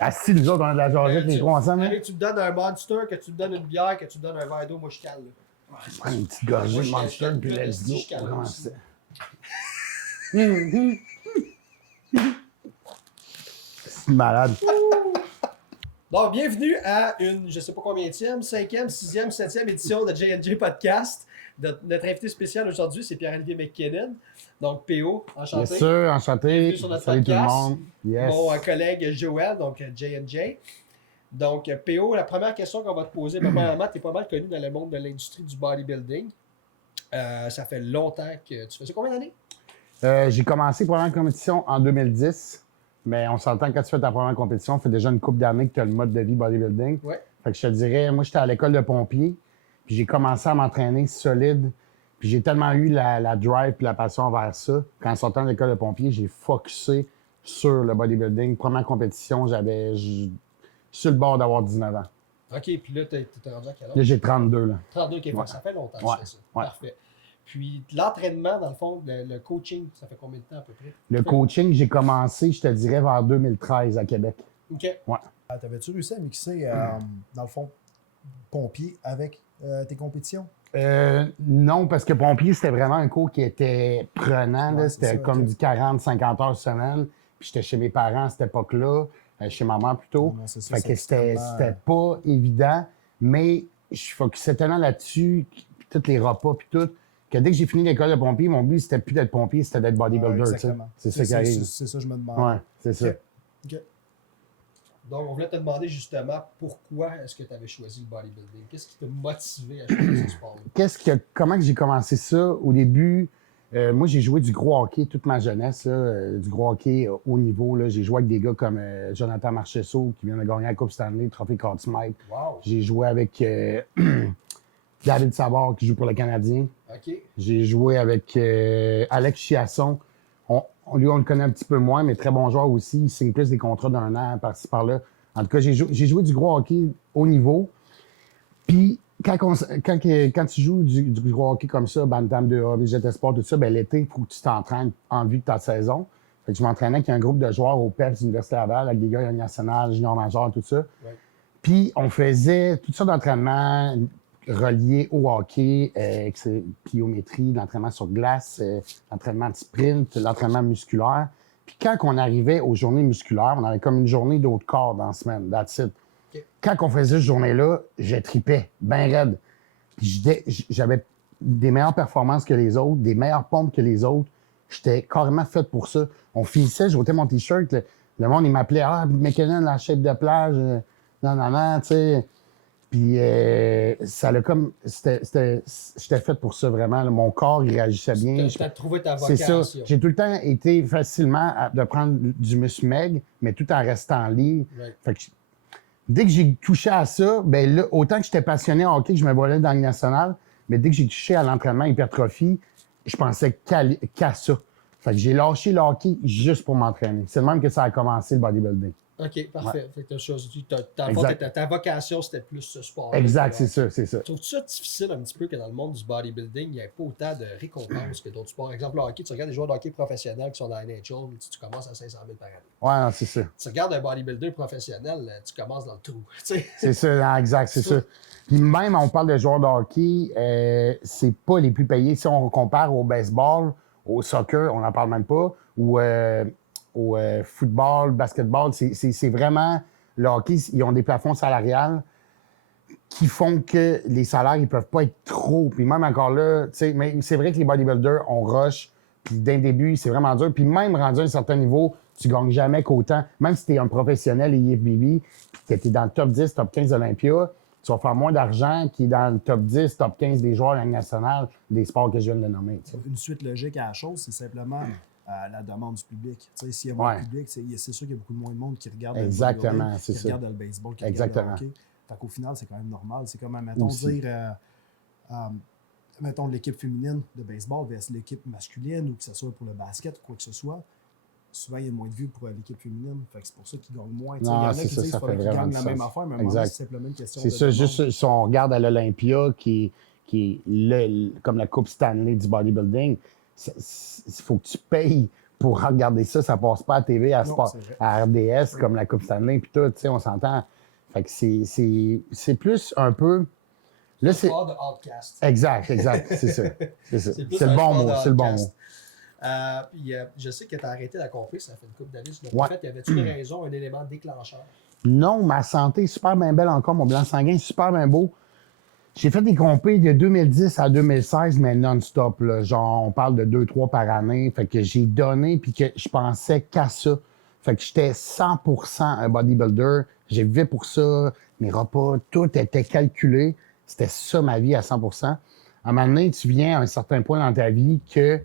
Ah, si, nous autres, on a de la jasette, les trois ensemble. Que tu me donnes un Monster, que tu me donnes une bière, que tu me donnes un verre d'eau, moi je cale. Je prends une petite gorgée de Monster, puis let's go. On commence ça. C'est malade. Bon, bienvenue à une, je sais pas combienième, 5e, 6e, 7e édition de J&J Podcast. Notre invité spécial aujourd'hui, c'est Pierre-Olivier McKinnon. Donc, PO, enchanté. Bien sûr, enchanté. Bienvenue sur notre Salut podcast. tout le monde. Yes. Mon collègue Joël, donc J&J. Donc, PO, la première question qu'on va te poser, premièrement, tu es pas mal connu dans le monde de l'industrie du bodybuilding. Ça fait longtemps que tu fais ça. Combien d'années? J'ai commencé pour la compétition en 2010. Mais on s'entend quand tu fais ta première compétition, ça fait déjà une couple d'années que tu as le mode de vie bodybuilding. Ouais. Fait que je te dirais, moi j'étais à l'école de pompier, puis j'ai commencé à m'entraîner solide. Puis j'ai tellement eu la drive et la passion vers ça. Quand je sortais de l'école de pompier, j'ai focusé sur le bodybuilding. Première compétition, j'avais sur le bord d'avoir 19 ans. OK, puis là, t'es rendu à quel âge? Là, j'ai 32. Là. 32, OK, Ouais. Ça fait longtemps que Ouais. tu fais ça. Ouais. Parfait. Puis l'entraînement, dans le fond, le coaching, ça fait combien de temps à peu près? Le coaching, j'ai commencé, je te dirais, vers 2013 à Québec. OK. Ouais. T'avais-tu réussi à mixer, dans le fond, pompier avec tes compétitions? Non, parce que pompier, c'était vraiment un cours qui était prenant. Là. Ouais, C'était ça, comme ok. du 40-50 heures semaine. Puis j'étais chez mes parents à cette époque-là, chez ma mère plutôt. Non, c'est ça, Fait que c'est c'était pas évident, mais je focusais tellement là-dessus, puis tous les repas, puis tout, que dès que j'ai fini l'école de pompier, mon but, c'était plus d'être pompier, c'était d'être bodybuilder. tu sais. Exactement. C'est ça qui arrive. C'est ça que je me demande. Ouais, c'est ça. OK. Donc, on voulait te demander justement pourquoi est-ce que tu avais choisi le bodybuilding? Qu'est-ce qui t'a motivé à choisir ce sport-là? Comment que j'ai commencé ça? Au début, moi, j'ai joué du gros hockey toute ma jeunesse, là, du gros hockey haut niveau. Là. J'ai joué avec des gars comme Jonathan Marchessault, qui vient de gagner la Coupe Stanley, le trophée Conn Smythe. Wow! J'ai joué avec David Savard, qui joue pour le Canadien. OK. J'ai joué avec Alex Chiasson. Lui, on le connaît un petit peu moins, mais très bon joueur aussi. Il signe plus des contrats d'un an par-ci, par-là. En tout cas, j'ai joué du gros hockey haut niveau. Puis, quand tu joues du gros hockey comme ça, Bantam 2A, Végété Sport, tout ça, ben l'été, il faut que tu t'entraînes en vue de ta saison. Fait que je m'entraînais avec un groupe de joueurs au PEPS d'Université Laval, avec des gars nationaux, junior major, tout ça. Ouais. Puis, on faisait toutes sortes d'entraînements reliés au hockey, pliométrie, l'entraînement sur glace, l'entraînement de sprint, l'entraînement musculaire. Puis, quand on arrivait aux journées musculaires, on avait comme une journée d'autre corps dans la semaine, that's it. OK. Quand on faisait cette journée-là, je tripais, ben raide. Puis j'avais des meilleures performances que les autres, des meilleures pompes que les autres. J'étais carrément fait pour ça. On finissait, je ôtais mon T-shirt, le monde, il m'appelait « Ah, McKinnon, la shape de plage, non, tu sais. » Puis ça l'a comme... j'étais fait pour ça, vraiment. Là. Mon corps, il réagissait bien. Tu as trouvé ta C'est vocation. ça. J'ai tout le temps été facilement de prendre du muscle maigre, mais tout en restant libre. Right. Fait que dès que j'ai touché à ça, ben là, autant que j'étais passionné en hockey, que je me volais dans le national, mais dès que j'ai touché à l'entraînement hypertrophie, je pensais qu'à ça. Fait que j'ai lâché le hockey juste pour m'entraîner. C'est le même que ça a commencé le bodybuilding. OK, parfait. Ouais. Fait que t'as choisi, ta vocation, c'était plus ce sport. Exact, c'est ça, c'est ça. Trouves-tu ça difficile un petit peu que dans le monde du bodybuilding, il n'y ait pas autant de récompenses que d'autres sports? Par exemple, le hockey, tu regardes des joueurs de hockey professionnels qui sont dans la NHL, tu commences à 500 000 par année. Ouais, non, c'est ça. Tu regardes un bodybuilder professionnel, tu commences dans le trou. Tu sais. C'est ça, non, exact, c'est ça. Puis même, on parle de joueurs de hockey, c'est pas les plus payés. Si on compare au baseball, au soccer, on n'en parle même pas, ou au football, basketball, c'est vraiment... Le hockey, ils ont des plafonds salariales qui font que les salaires, ils peuvent pas être trop. Puis même encore là, tu sais, mais c'est vrai que les bodybuilders, on rush, puis dès le début, c'est vraiment dur. Puis même rendu à un certain niveau, tu gagnes jamais qu'autant. Même si tu es un professionnel IFBB, puis que tu es dans le top 10, top 15 Olympia, tu vas faire moins d'argent qui est dans le top 10, top 15 des joueurs de la Ligue nationale, des sports que je viens de nommer. Tu sais. Une suite logique à la chose, c'est simplement la demande du public. Tu sais, s'il y a moins de public, c'est sûr qu'il y a beaucoup moins de monde qui regarde Exactement, le bodybuilding, c'est qui ça. regarde le baseball, qui Exactement. regarde le hockey. Fait qu'au final, c'est quand même normal. C'est comme, mettons, Aussi. dire, mettons, l'équipe féminine de baseball versus l'équipe masculine, ou que ce soit pour le basket ou quoi que ce soit. Souvent, il y a moins de vues pour l'équipe féminine. Fait que c'est pour ça qu'ils gagnent moins. Tu sais, il y en a qui disent qu'il faudrait qu'ils gagnent la même affaire, mais à un moment donné, c'est simplement une question de C'est ça, demande. juste si on regarde à l'Olympia, qui est comme la Coupe Stanley du bodybuilding, il faut que tu payes pour regarder ça, ça passe pas à TV, Non, c'est vrai. à RDS, comme la Coupe Stanley, puis tout, tu sais, on s'entend. Fait que c'est plus un peu... Là, C'est sport de Outcast. Exact, c'est ça. C'est ça. C'est plus C'est le un bon sport mot, de c'est le bon Outcast. mot. Puis, je sais que tu as arrêté la compé, ça fait une couple d'années. Ouais. En fait, y avait-tu une raison, un élément déclencheur? Non, ma santé est super bien belle encore, mon bilan sanguin est super bien beau. J'ai fait des compés de 2010 à 2016, mais non-stop. Là. Genre, on parle de 2-3 par année. Fait que j'ai donné, puis que je pensais qu'à ça. Fait que j'étais 100% un bodybuilder. J'ai vivé pour ça. Mes repas, tout était calculé. C'était ça ma vie à 100%. À un moment donné, tu viens à un certain point dans ta vie que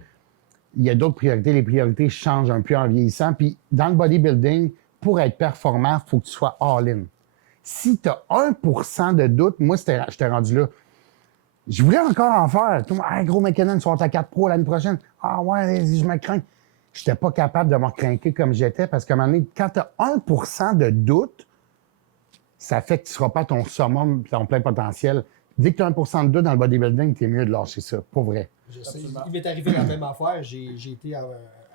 il y a d'autres priorités. Les priorités changent un peu en vieillissant. Puis dans le bodybuilding, pour être performant, il faut que tu sois all-in. Si tu as 1% de doute, moi, j'étais rendu là. Je voulais encore en faire. Tout le monde, hey, gros McKinnon, sort à 4 Pro l'année prochaine. Ah ouais, je me crains. Je n'étais pas capable de me recrinquer comme j'étais parce qu'à un moment donné, quand tu as 1% de doute, ça fait que tu ne seras pas ton summum, ton plein potentiel. Dès que tu as 1% de doute dans le bodybuilding, tu es mieux de lâcher ça. Pas vrai. Je sais, il m'est arrivé la même affaire. J'ai été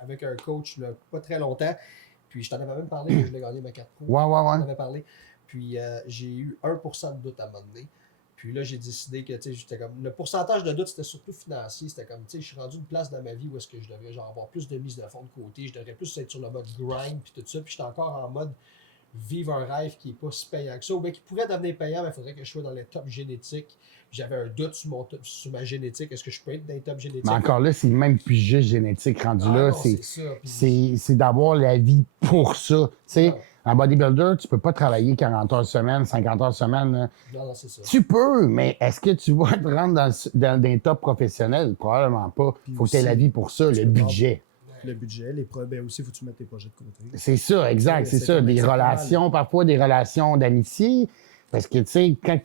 avec un coach là, pas très longtemps. Puis je t'en avais même parlé quand je l'ai gagné ma 4 Pro. Ouais. Je t'en avais parlé. Puis j'ai eu 1% de doute à un moment donné. Puis là, j'ai décidé que, tu sais, j'étais comme. Le pourcentage de doute, c'était surtout financier. C'était comme, tu sais, je suis rendu une place dans ma vie où est-ce que je devrais genre avoir plus de mise de fond de côté. Je devrais plus être sur le mode grind, puis tout ça. Puis j'étais encore en mode vivre un rêve qui n'est pas si payant que ça. Ou bien qui pourrait devenir payant, mais il faudrait que je sois dans les tops génétiques. J'avais un doute sur ma génétique. Est-ce que je peux être dans les tops génétiques? Mais encore là, c'est même plus juste génétique rendu là. Non, C'est d'avoir la vie pour ça. Tu sais, en bodybuilder, tu peux pas travailler 40 heures semaine, 50 heures semaine. Là. Non, c'est ça. Tu peux, mais est-ce que tu vas te rendre dans des tops professionnels? Probablement pas. Il faut que tu aies la vie pour ça, le budget. Le budget, ben aussi, il faut que tu mettes tes projets de côté. C'est ça, exact, c'est ça. Des relations, parfois des relations d'amitié. Parce que, tu sais, quand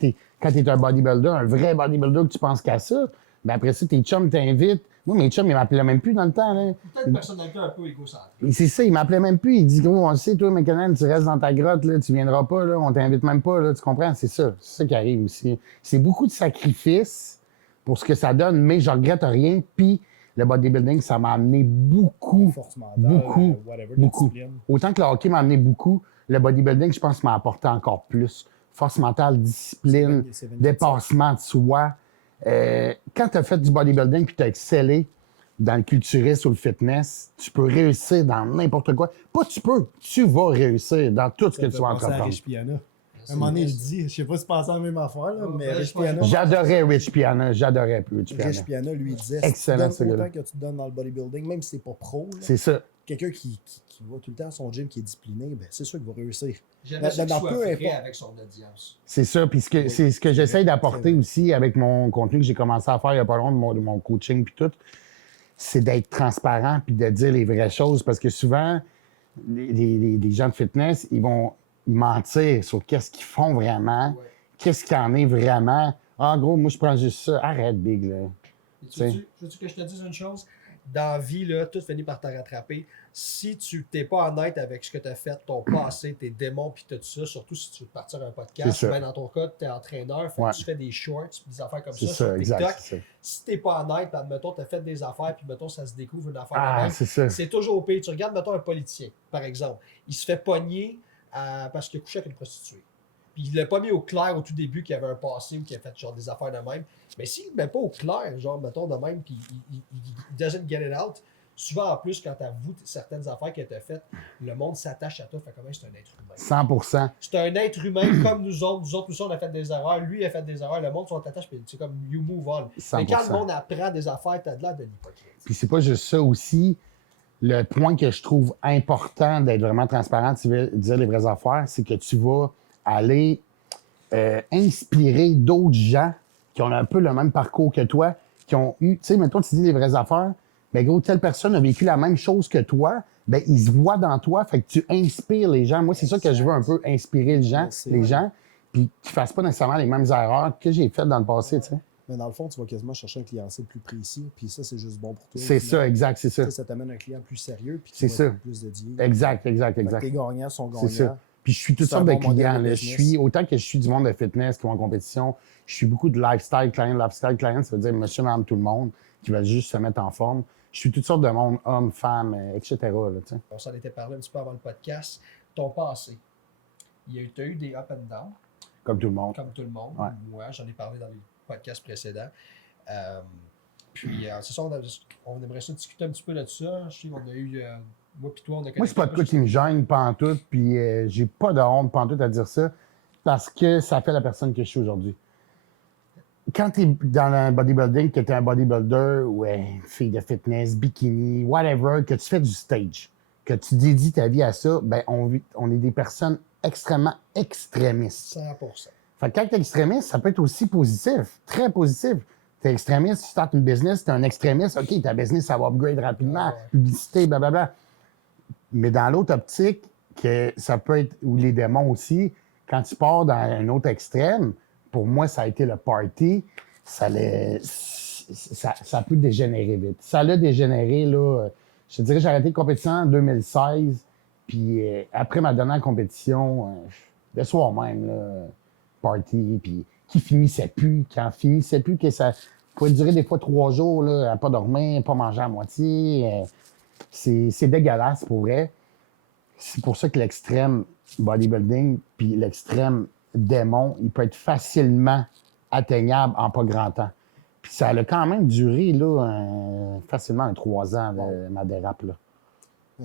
t'es un bodybuilder, un vrai bodybuilder que tu penses qu'à ça, ben après ça, tes chums t'invitent. Moi, mes chums, ils m'appelaient même plus dans le temps. Là. Peut-être une personnalité un peu égocentrique. C'est ça, ils m'appelaient même plus. Ils disent, gros, on le sait, toi, McKinnon, tu restes dans ta grotte, là, tu viendras pas, là, on t'invite même pas, là, tu comprends? C'est ça qui arrive aussi. C'est beaucoup de sacrifices pour ce que ça donne, mais je regrette rien. Puis le bodybuilding, ça m'a amené beaucoup, Force mentale, beaucoup, whatever, beaucoup. discipline. Autant que le hockey m'a amené beaucoup, le bodybuilding, je pense, m'a apporté encore plus. Force mentale, discipline, C'est 24/7. dépassement de soi. Quand tu as fait du bodybuilding puis tu as excellé dans le culturisme ou le fitness, tu peux réussir dans n'importe quoi. Pas tu peux, tu vas réussir dans tout ce que tu vas entreprendre. Rich Piana. Un moment donné, il le dit. Je sais pas si tu pensais à la même affaire, là, mais ben, Rich je Piana. J'adorais Rich Piana, j'adorais Rich Piana. Rich Piana, lui, il disait Excellent, si ce tu donnes gars-là. autant que tu donnes dans le bodybuilding, même si c'est pas pro, là, C'est ça. quelqu'un qui va tout le temps à son gym, qui est discipliné, ben, c'est sûr qu'il va réussir. J'aimerais ça qu'il Dans soit peu vrai importe. avec son audience. C'est ça. Puis c'est ce que j'essaie d'apporter aussi avec mon contenu que j'ai commencé à faire il n'y a pas longtemps, de mon coaching puis tout, c'est d'être transparent puis de dire les vraies choses. Parce que souvent, les gens de fitness, ils vont mentir sur qu'est-ce qu'ils font vraiment, qu'est-ce qu'il en est vraiment. Ah, gros, moi, je prends juste ça. Arrête, Big, là. Tu veux-tu que je te dise une chose? Dans la vie, là, tout finit par te rattraper. Si tu n'es pas honnête avec ce que tu as fait, ton passé, tes démons, puis tout ça, surtout si tu veux partir un podcast, C'est ça. ben dans ton cas, tu es entraîneur, fait que tu fais des shorts, des affaires comme C'est ça ça, sur exact. TikTok. C'est ça. Si tu n'es pas honnête, ben, admettons, tu as fait des affaires, puis mettons, ça se découvre une affaire de Ah, même, c'est ça. c'est toujours au pire. Tu regardes, mettons, un politicien, par exemple. Il se fait pogner parce qu'il a couché avec une prostituée. Puis il l'a pas mis au clair au tout début qu'il y avait un passé ou qu'il a fait genre des affaires de même. Mais s'il ne met pas au clair, genre, mettons, de même, puis il doesn't get it out, souvent en plus, quand tu avoues certaines affaires que tu as faites, le monde s'attache à toi. Fait comment c'est un être humain. 100%. C'est un être humain comme nous autres. Nous autres, on a fait des erreurs. Lui, il a fait des erreurs. Le monde s'attache, puis c'est comme you move on. 100%. Mais quand le monde apprend des affaires, tu as de l'air de l'hypocrisie. Puis c'est pas juste ça aussi. Le point que je trouve important d'être vraiment transparent, tu veux dire les vraies affaires, c'est que tu vas aller inspirer d'autres gens qui ont un peu le même parcours que toi, qui ont eu, tu sais, maintenant tu dis les vraies affaires, ben gros, telle personne a vécu la même chose que toi, ben ils se voient dans toi, fait que tu inspires les gens. Moi, c'est ça que je veux un peu, inspirer les gens, puis qu'ils fassent pas nécessairement les mêmes erreurs que j'ai faites dans le passé, tu sais. Mais dans le fond, tu vas quasiment chercher un client cible plus précis, puis ça, c'est juste bon pour toi. C'est ça, exact, c'est ça. Ça t'amène un client plus sérieux, puis C'est qui va ça. être plus dédié. Exact. Tes gagnants sont C'est ça. gagnants. Puis je suis toutes C'est un sortes de bon modèle clients. de Là. business. Autant que je suis du monde de fitness qui vont en compétition, je suis beaucoup de lifestyle client. Lifestyle client, ça veut dire monsieur, madame, tout le monde qui veulent juste se mettre en forme. Je suis toutes sortes de monde, hommes, femmes, etc. Là, On s'en était parlé un petit peu avant le podcast. Ton passé, tu as eu des up and down. Comme tout le monde. Comme tout le monde. Ouais. Moi, j'en ai parlé dans les podcasts précédents. Puis, c'est ça, on aimerait ça discuter un petit peu de ça. Je sais qu'on a eu... moi puis toi, on a... Moi, c'est pas de quoi qui me gêne pantoute, puis j'ai pas de honte pantoute à dire ça, parce que ça fait la personne que je suis aujourd'hui. Quand tu es dans le bodybuilding, que tu es un bodybuilder ou une fille de fitness, bikini, whatever, que tu fais du stage, que tu dédies ta vie à ça, ben on est des personnes extrêmement extrémistes. 100%. Fait que quand tu es extrémiste, ça peut être aussi positif, très positif. Tu es extrémiste, tu startes une business, tu es un extrémiste, OK, ta business, ça va upgrade rapidement, publicité, blablabla. Mais dans l'autre optique, que ça peut être, ou les démons aussi, quand tu pars dans un autre extrême, pour moi, ça a été le party, ça peut dégénérer vite. Ça l'a dégénéré, là. Je te dirais, j'ai arrêté de compétition en 2016, puis après ma dernière compétition, le soir même, là, party, puis qui finissait plus, que ça pouvait durer des fois 3 jours, là, à pas dormir, pas manger à moitié. C'est dégueulasse pour vrai. C'est pour ça que l'extrême bodybuilding puis l'extrême démon, il peut être facilement atteignable en pas grand temps. Puis ça a quand même duré là, facilement 3 ans, ma dérape. Là.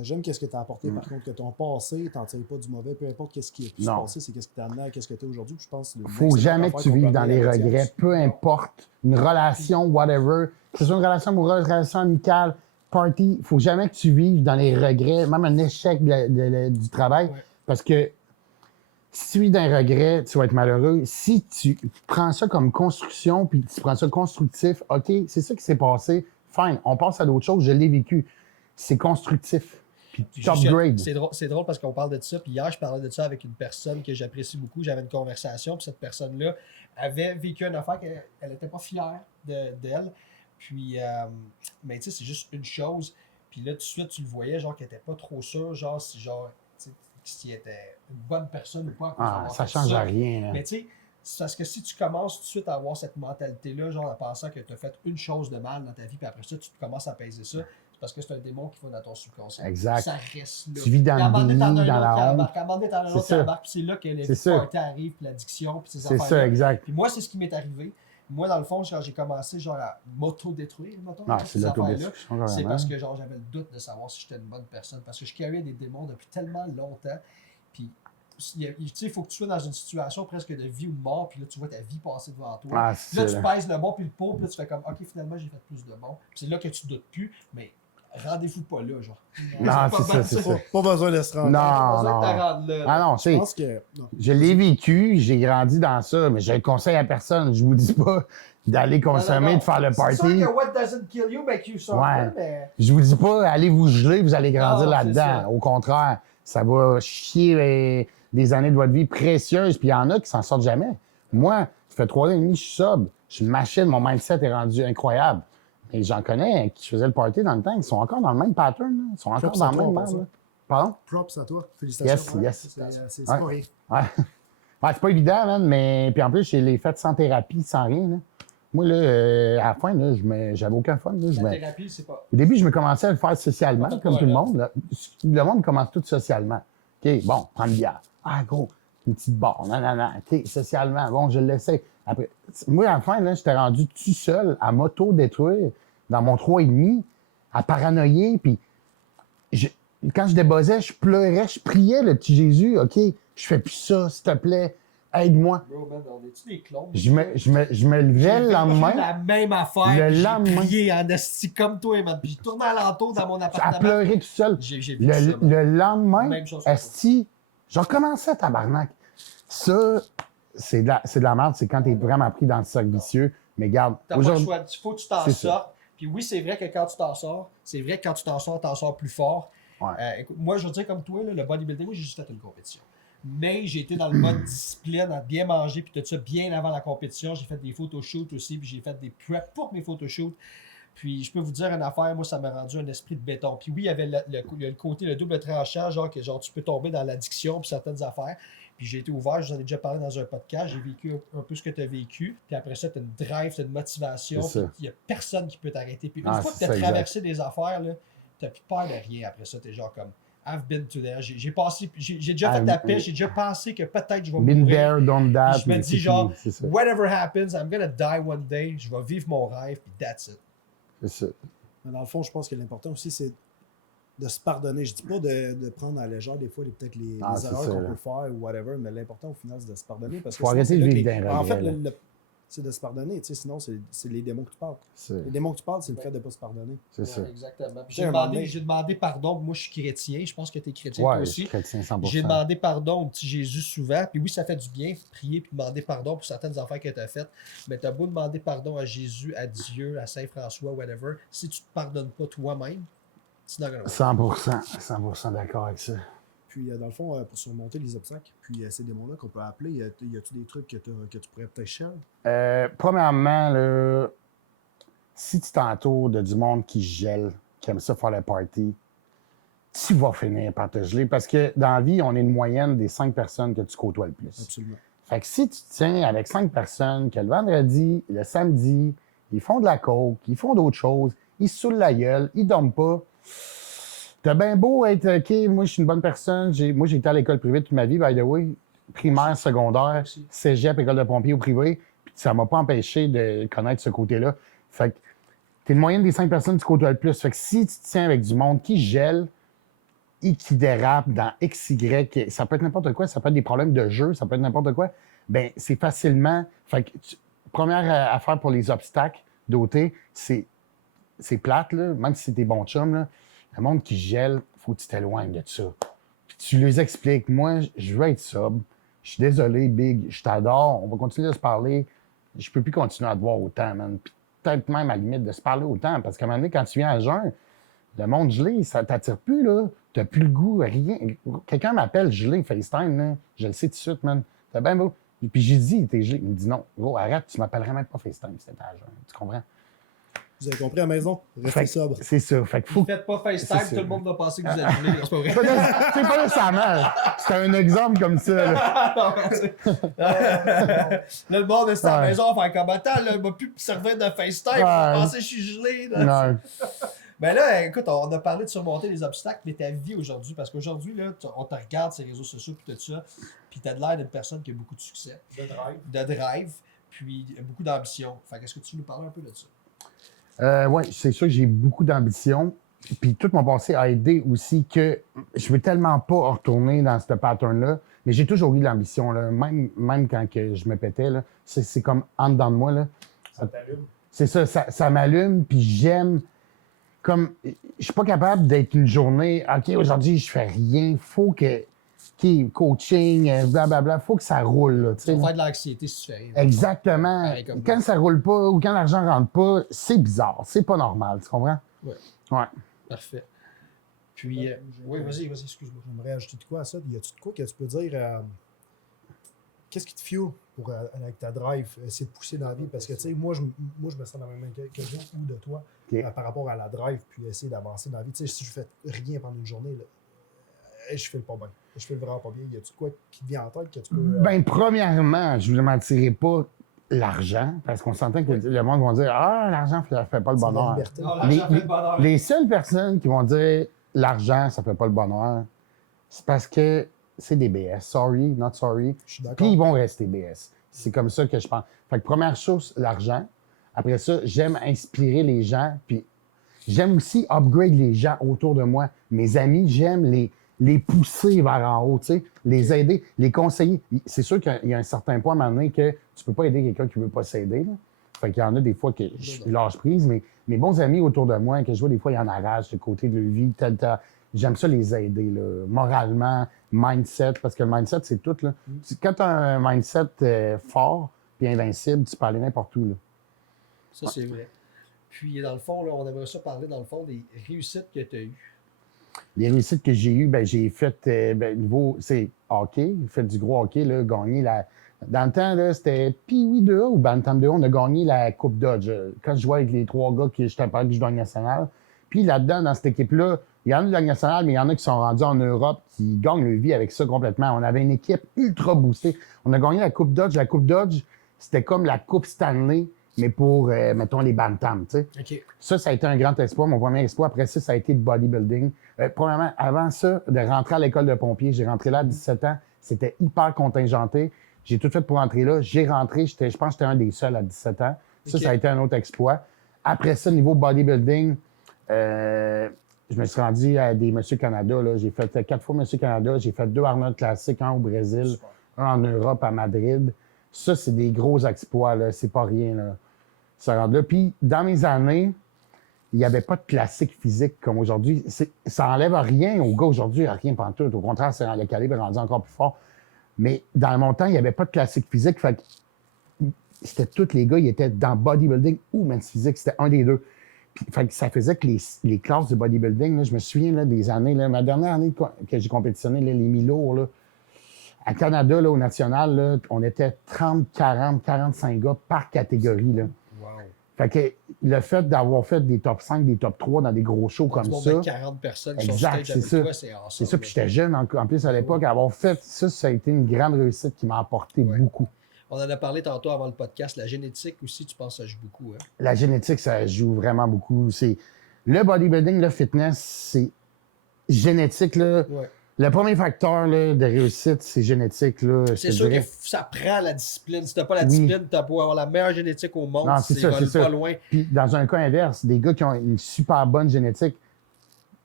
J'aime qu'est-ce que tu as apporté, par contre, que ton passé, t'en tires pas du mauvais, peu importe qu'est-ce qui est passé, c'est qu'est-ce qui t'a amené à qu'est-ce que tu es aujourd'hui. Je pense que faut jamais que tu vives dans les regrets, peu importe, une relation, whatever, que ce soit une relation amoureuse, une relation amicale, party, faut jamais que tu vives dans les regrets, même un échec du travail, parce que si tu vis dans les regrets, tu vas être malheureux. Si tu prends ça comme construction, puis tu prends ça constructif, OK, c'est ça qui s'est passé, fine, on passe à d'autres choses, je l'ai vécu. C'est constructif. Puis upgrade. C'est drôle parce qu'on parle de ça. Puis hier, je parlais de ça avec une personne que j'apprécie beaucoup. J'avais une conversation. Puis cette personne-là avait vécu une affaire qu'elle n'était pas fière d'elle. Puis, mais tu sais, c'est juste une chose. Puis là, tout de suite, tu le voyais, genre, qu'elle n'était pas trop sûre, genre, si elle était une bonne personne ou pas. Ça change à rien. Hein. Mais tu sais, c'est parce que si tu commences tout de suite à avoir cette mentalité-là, genre, en pensant que tu as fait une chose de mal dans ta vie, puis après ça, tu commences à peser ça. Parce que c'est un démon qui va dans ton subconscient. Exact. Ça reste là. Tu vis dans le déni, dans la honte. À un moment donné, t'en as un autre qui embarque, puis c'est là que les parties arrivent, puis l'addiction, puis ces affaires-là. C'est ça, exact. Puis moi, c'est ce qui m'est arrivé. Moi, dans le fond, quand j'ai commencé genre à m'auto-détruire, c'est l'autodestruction. C'est parce que genre j'avais le doute de savoir si j'étais une bonne personne. Parce que je carriais des démons depuis tellement longtemps. Puis, il faut que tu sois dans une situation presque de vie ou de mort, puis là, tu vois ta vie passer devant toi. Là, tu pèses le bon puis le pot, puis là, tu fais comme, OK, finalement, j'ai fait plus de bon. Puis c'est là que tu doutes plus, mais rendez-vous pas là, genre. Non, c'est ça. Pas besoin de se rendre. Non. Ah non, je pense que... Je l'ai vécu, j'ai grandi dans ça, mais je le conseille à personne. Je vous dis pas d'aller consommer, de faire le party. C'est sûr que what doesn't kill you make you stronger, mais... Je vous dis pas, allez vous geler, vous allez grandir là-dedans. Au contraire, ça va chier des années de votre vie précieuses, puis il y en a qui s'en sortent jamais. Moi, ça fait 3 ans et demi que je suis sobre. Je suis une machine, mon mindset est rendu incroyable. Et j'en connais qui faisaient le party dans le temps, ils sont encore dans le même pattern. Là. Ils sont encore dans le même mode. Pardon? Props à toi. Félicitations. Yes. C'est pas rien. Ouais, c'est pas évident, man, mais puis en plus, je l'ai fait sans thérapie, sans rien. Là. Moi, là, à la fin, là, j'avais aucun fun. Là. La thérapie, c'est pas... Au début, je me commençais à le faire socialement, comme tout le monde. Là. Le monde commence tout socialement. OK, bon, prends une bière. Ah, gros, une petite barre. Non. OK, socialement. Bon, je le laissais. Après, moi, à la fin, là, j'étais rendu tout seul à m'auto-détruire dans mon 3,5, à paranoïer. Puis, quand je débossais, je pleurais, je priais le petit Jésus. OK, je fais plus ça, s'il te plaît, aide-moi. Bro, man, on est-tu des clones? Je me levais le lendemain. J'ai la même affaire. Le lendemain. J'ai prié en esti comme toi, man. Puis j'ai tourné alentour dans mon appartement. À pleurer tout seul. J'ai vu ça, le lendemain, esti, je recommençais tabarnak. Ça, c'est de la merde. C'est quand t'es vraiment pris dans le cercle vicieux. Mais garde, t'as pas le choix. Il faut que tu t'en sortes. Puis oui, c'est vrai que quand tu t'en sors, t'en sors plus fort. Ouais. Écoute, moi, je veux dire comme toi, là, le bodybuilding, moi, j'ai juste fait une compétition. Mais j'ai été dans le mode discipline, à bien manger, puis tout ça bien avant la compétition. J'ai fait des photoshoots aussi, puis j'ai fait des preps pour mes photoshoots. Puis je peux vous dire une affaire, moi, ça m'a rendu un esprit de béton. Puis oui, il y avait le côté, le double tranchant, genre que genre tu peux tomber dans l'addiction puis certaines affaires. Puis j'ai été ouvert, je vous en ai déjà parlé dans un podcast, j'ai vécu un peu ce que tu as vécu. Puis après ça, tu as une drive, tu as une motivation. Puis il n'y a personne qui peut t'arrêter. Puis une fois que tu as traversé des affaires, tu n'as plus peur de rien. Après ça, tu es genre comme I've been to there. J'ai déjà fait la pêche, j'ai déjà pensé que peut-être je vais mourir. Been there, done that. Je me dis genre, whatever happens, I'm gonna die one day. Je vais vivre mon rêve, puis that's it. C'est ça. Mais dans le fond, je pense que l'important aussi, c'est de se pardonner. Je dis pas de prendre à la légère des fois peut-être les erreurs qu'on peut faire ou whatever, mais l'important au final, c'est de se pardonner. Parce que faut arrêter de vivre d'un en fait, c'est de se pardonner. Sinon, c'est les démons que tu parles. Les démons que tu parles, c'est le fait de ne pas se pardonner. C'est ça. Exactement. J'ai demandé pardon. Moi, je suis chrétien. Je pense que tu es chrétien toi aussi. Je suis chrétien 100%. J'ai demandé pardon au petit Jésus souvent. Puis oui, ça fait du bien, prier puis demander pardon pour certaines affaires que tu as faites. Mais tu as beau demander pardon à Jésus, à Dieu, à Saint-François, whatever. Si tu ne te pardonnes pas toi-même, c'est not gonna work. 100% d'accord avec ça. Puis, dans le fond, pour surmonter les obstacles, puis ces démons-là qu'on peut appeler, y a-tu des trucs que tu pourrais peut-être share? Premièrement, là, si tu t'entoures de du monde qui gèle, qui aime ça faire le party, tu vas finir par te geler. Parce que dans la vie, on est une moyenne des 5 personnes que tu côtoies le plus. Absolument. Fait que si tu te tiens avec 5 personnes que le vendredi, le samedi, ils font de la coke, ils font d'autres choses, ils se saoulent la gueule, ils dorment pas, t'as bien beau être, OK, moi, je suis une bonne personne. Moi, j'ai été à l'école privée toute ma vie, by the way. Primaire, secondaire, cégep, école de pompier au privé. Puis ça m'a pas empêché de connaître ce côté-là. Fait que t'es une moyenne des 5 personnes du côté le plus. Fait que si tu te tiens avec du monde qui gèle et qui dérape dans X, Y, ça peut être n'importe quoi, ça peut être des problèmes de jeu, ça peut être n'importe quoi, ben c'est facilement... Fait que première affaire pour les obstacles d'OT, c'est plate, là, même si c'est des bons chums, là. Le monde qui gèle, faut que tu t'éloignes de ça. Puis tu les expliques. Moi, je veux être sobre. Je suis désolé, Big. Je t'adore. On va continuer de se parler. Je peux plus continuer à te voir autant, man. Puis peut-être même à la limite de se parler autant. Parce qu'à un moment donné, quand tu viens à jeun, le monde gelé, ça t'attire plus, là. T'as plus le goût, rien. Quelqu'un m'appelle gelé, FaceTime, là. Je le sais tout de suite, man. T'as bien beau. Et puis j'ai dit, t'es gelé. Il me dit non. Gros, arrête, tu m'appellerais même pas FaceTime si t'étais à jeun. Tu comprends? Vous avez compris à la maison? Restez sobre. C'est ça. Fait que faut... Faites pas FaceTime, tout le monde va penser que vous êtes gelé. C'est pas vrai. C'est pas nécessairement. C'est un exemple comme ça. Là, le monde est à la maison, faire comme attends, là, il m'a plus servir de FaceTime, il va penser que je suis gelé. Là. Non. Ben là, écoute, on a parlé de surmonter les obstacles, mais ta vie aujourd'hui, parce qu'aujourd'hui, là, on te regarde sur les réseaux sociaux puis tout ça, puis t'as de l'air d'une personne qui a beaucoup de succès. De drive, puis beaucoup d'ambition. Fait qu'est-ce que tu veux nous parler un peu de ça? Oui, c'est sûr que j'ai beaucoup d'ambition. Puis tout mon passé a aidé aussi que je veux tellement pas retourner dans ce pattern-là, mais j'ai toujours eu de l'ambition, là, même quand que je me pétais. Là, c'est comme en dedans de moi. Là. Ça t'allume. C'est ça m'allume, puis j'aime. Comme, je suis pas capable d'être une journée, OK, aujourd'hui, je fais rien. Faut que, coaching, blablabla, faut que ça roule. Là, tu vas faire de l'anxiété si tu fais rien. Exactement. Quand ça roule pas ou quand l'argent rentre pas, c'est bizarre. C'est pas normal, tu comprends? Oui. Ouais. Parfait. Puis, oui, vas-y, excuse-moi. J'aimerais ajouter de quoi à ça? Y a-tu de quoi que tu peux dire? Qu'est-ce qui te fuel pour, avec ta drive, essayer de pousser dans la vie? Parce que, tu sais, moi, je me sens dans la même question ou de toi par rapport à la drive, puis essayer d'avancer dans la vie. Tu sais, si je fais rien pendant une journée, là, je fais pas bien. Je fais vraiment pas bien. Y a-tu quoi qui te vient en tête que tu peux... Ben, premièrement, je ne mentirai pas l'argent, parce qu'on s'entend que le monde va dire « Ah, l'argent ne fait pas le bonheur. » Les seules personnes qui vont dire « L'argent, ça fait pas le bonheur », c'est parce que c'est des BS. Sorry, not sorry. Je suis d'accord. Puis ils vont rester BS. C'est comme ça que je pense. Fait que première chose, l'argent. Après ça, j'aime inspirer les gens. Puis j'aime aussi upgrade les gens autour de moi. Mes amis, j'aime les pousser vers en haut, tu sais, les aider, les conseiller. C'est sûr qu'il y a un certain point à un moment donné que tu peux pas aider quelqu'un qui veut pas s'aider. Là. Fait qu'il y en a des fois que je lâche prise, mais mes bons amis autour de moi, que je vois des fois, ils en arrachent de côté de leur vie, j'aime ça les aider, là, moralement, mindset, parce que le mindset, c'est tout. Là. Quand tu as un mindset fort et invincible, tu peux aller n'importe où. Là. Ça, c'est vrai. Puis, dans le fond, là, on aimerait ça parler, dans le fond, des réussites que tu as eues. Les réussites que j'ai eues, ben, j'ai fait niveau, c'est hockey, j'ai fait du gros hockey, là, gagné la... Dans le temps, là, c'était Pee-Wee 2A ou Bantam 2A, on a gagné la Coupe Dodge. Quand je jouais avec les 3 gars qui j'étais pas du Dodge national. Puis là-dedans, dans cette équipe-là, Il y en a de la Ligue nationale, mais il y en a qui sont rendus en Europe, qui gagnent leur vie avec ça complètement. On avait une équipe ultra boostée. On a gagné la Coupe Dodge. La Coupe Dodge, c'était comme la Coupe Stanley, mais pour, mettons, les bantams, tu sais. OK. Ça a été un grand exploit. Mon premier exploit, après ça a été le bodybuilding. Premièrement, avant ça, de rentrer à l'école de pompiers, j'ai rentré là à 17 ans. C'était hyper contingenté. J'ai tout fait pour rentrer là. J'ai rentré, je pense que j'étais un des seuls à 17 ans. Ça, OK. ça a été un autre exploit. Après ça, niveau bodybuilding, je me suis rendu à des Monsieur Canada. Là. J'ai fait 4 fois Monsieur Canada. J'ai fait 2 Arnold Classiques, un au Brésil, Super. un en Europe, à Madrid. Ça, c'est des gros exploits. Là. C'est pas rien. Là. Ça rentre là. Puis, dans mes années, il n'y avait pas de classique physique comme aujourd'hui. Ça enlève rien aux gars aujourd'hui, rien pantoute. Au contraire, le calibre est rendu encore plus fort. Mais dans mon temps, il n'y avait pas de classique physique. Fait que c'était tous les gars, ils étaient dans bodybuilding ou men's physique. C'était un des deux. Puis, fait que ça faisait que les classes de bodybuilding, là, je me souviens là, des années, là, ma dernière année que j'ai compétitionné, là, les mi-lourds, là, à Canada, là, au national, là, on était 30, 40, 45 gars par catégorie. Là. Wow. Fait que le fait d'avoir fait des top 5, des top 3 dans des gros shows comme ça. De 40 personnes qui exact, sont sur stage avec toi, c'est awesome. C'est ça, puis j'étais jeune en plus à l'époque. Avoir fait ça, ça a été une grande réussite qui m'a apporté beaucoup. On en a parlé tantôt avant le podcast. La génétique aussi, tu penses que ça joue beaucoup. Hein? La génétique, ça joue vraiment beaucoup. Le bodybuilding, le fitness, c'est génétique. Là. Ouais. Le premier facteur là, de réussite, c'est génétique. Là, c'est sûr que ça prend la discipline. Si tu n'as pas la discipline, tu peux avoir la meilleure génétique au monde. Non, c'est pas loin. Puis dans un cas inverse, des gars qui ont une super bonne génétique,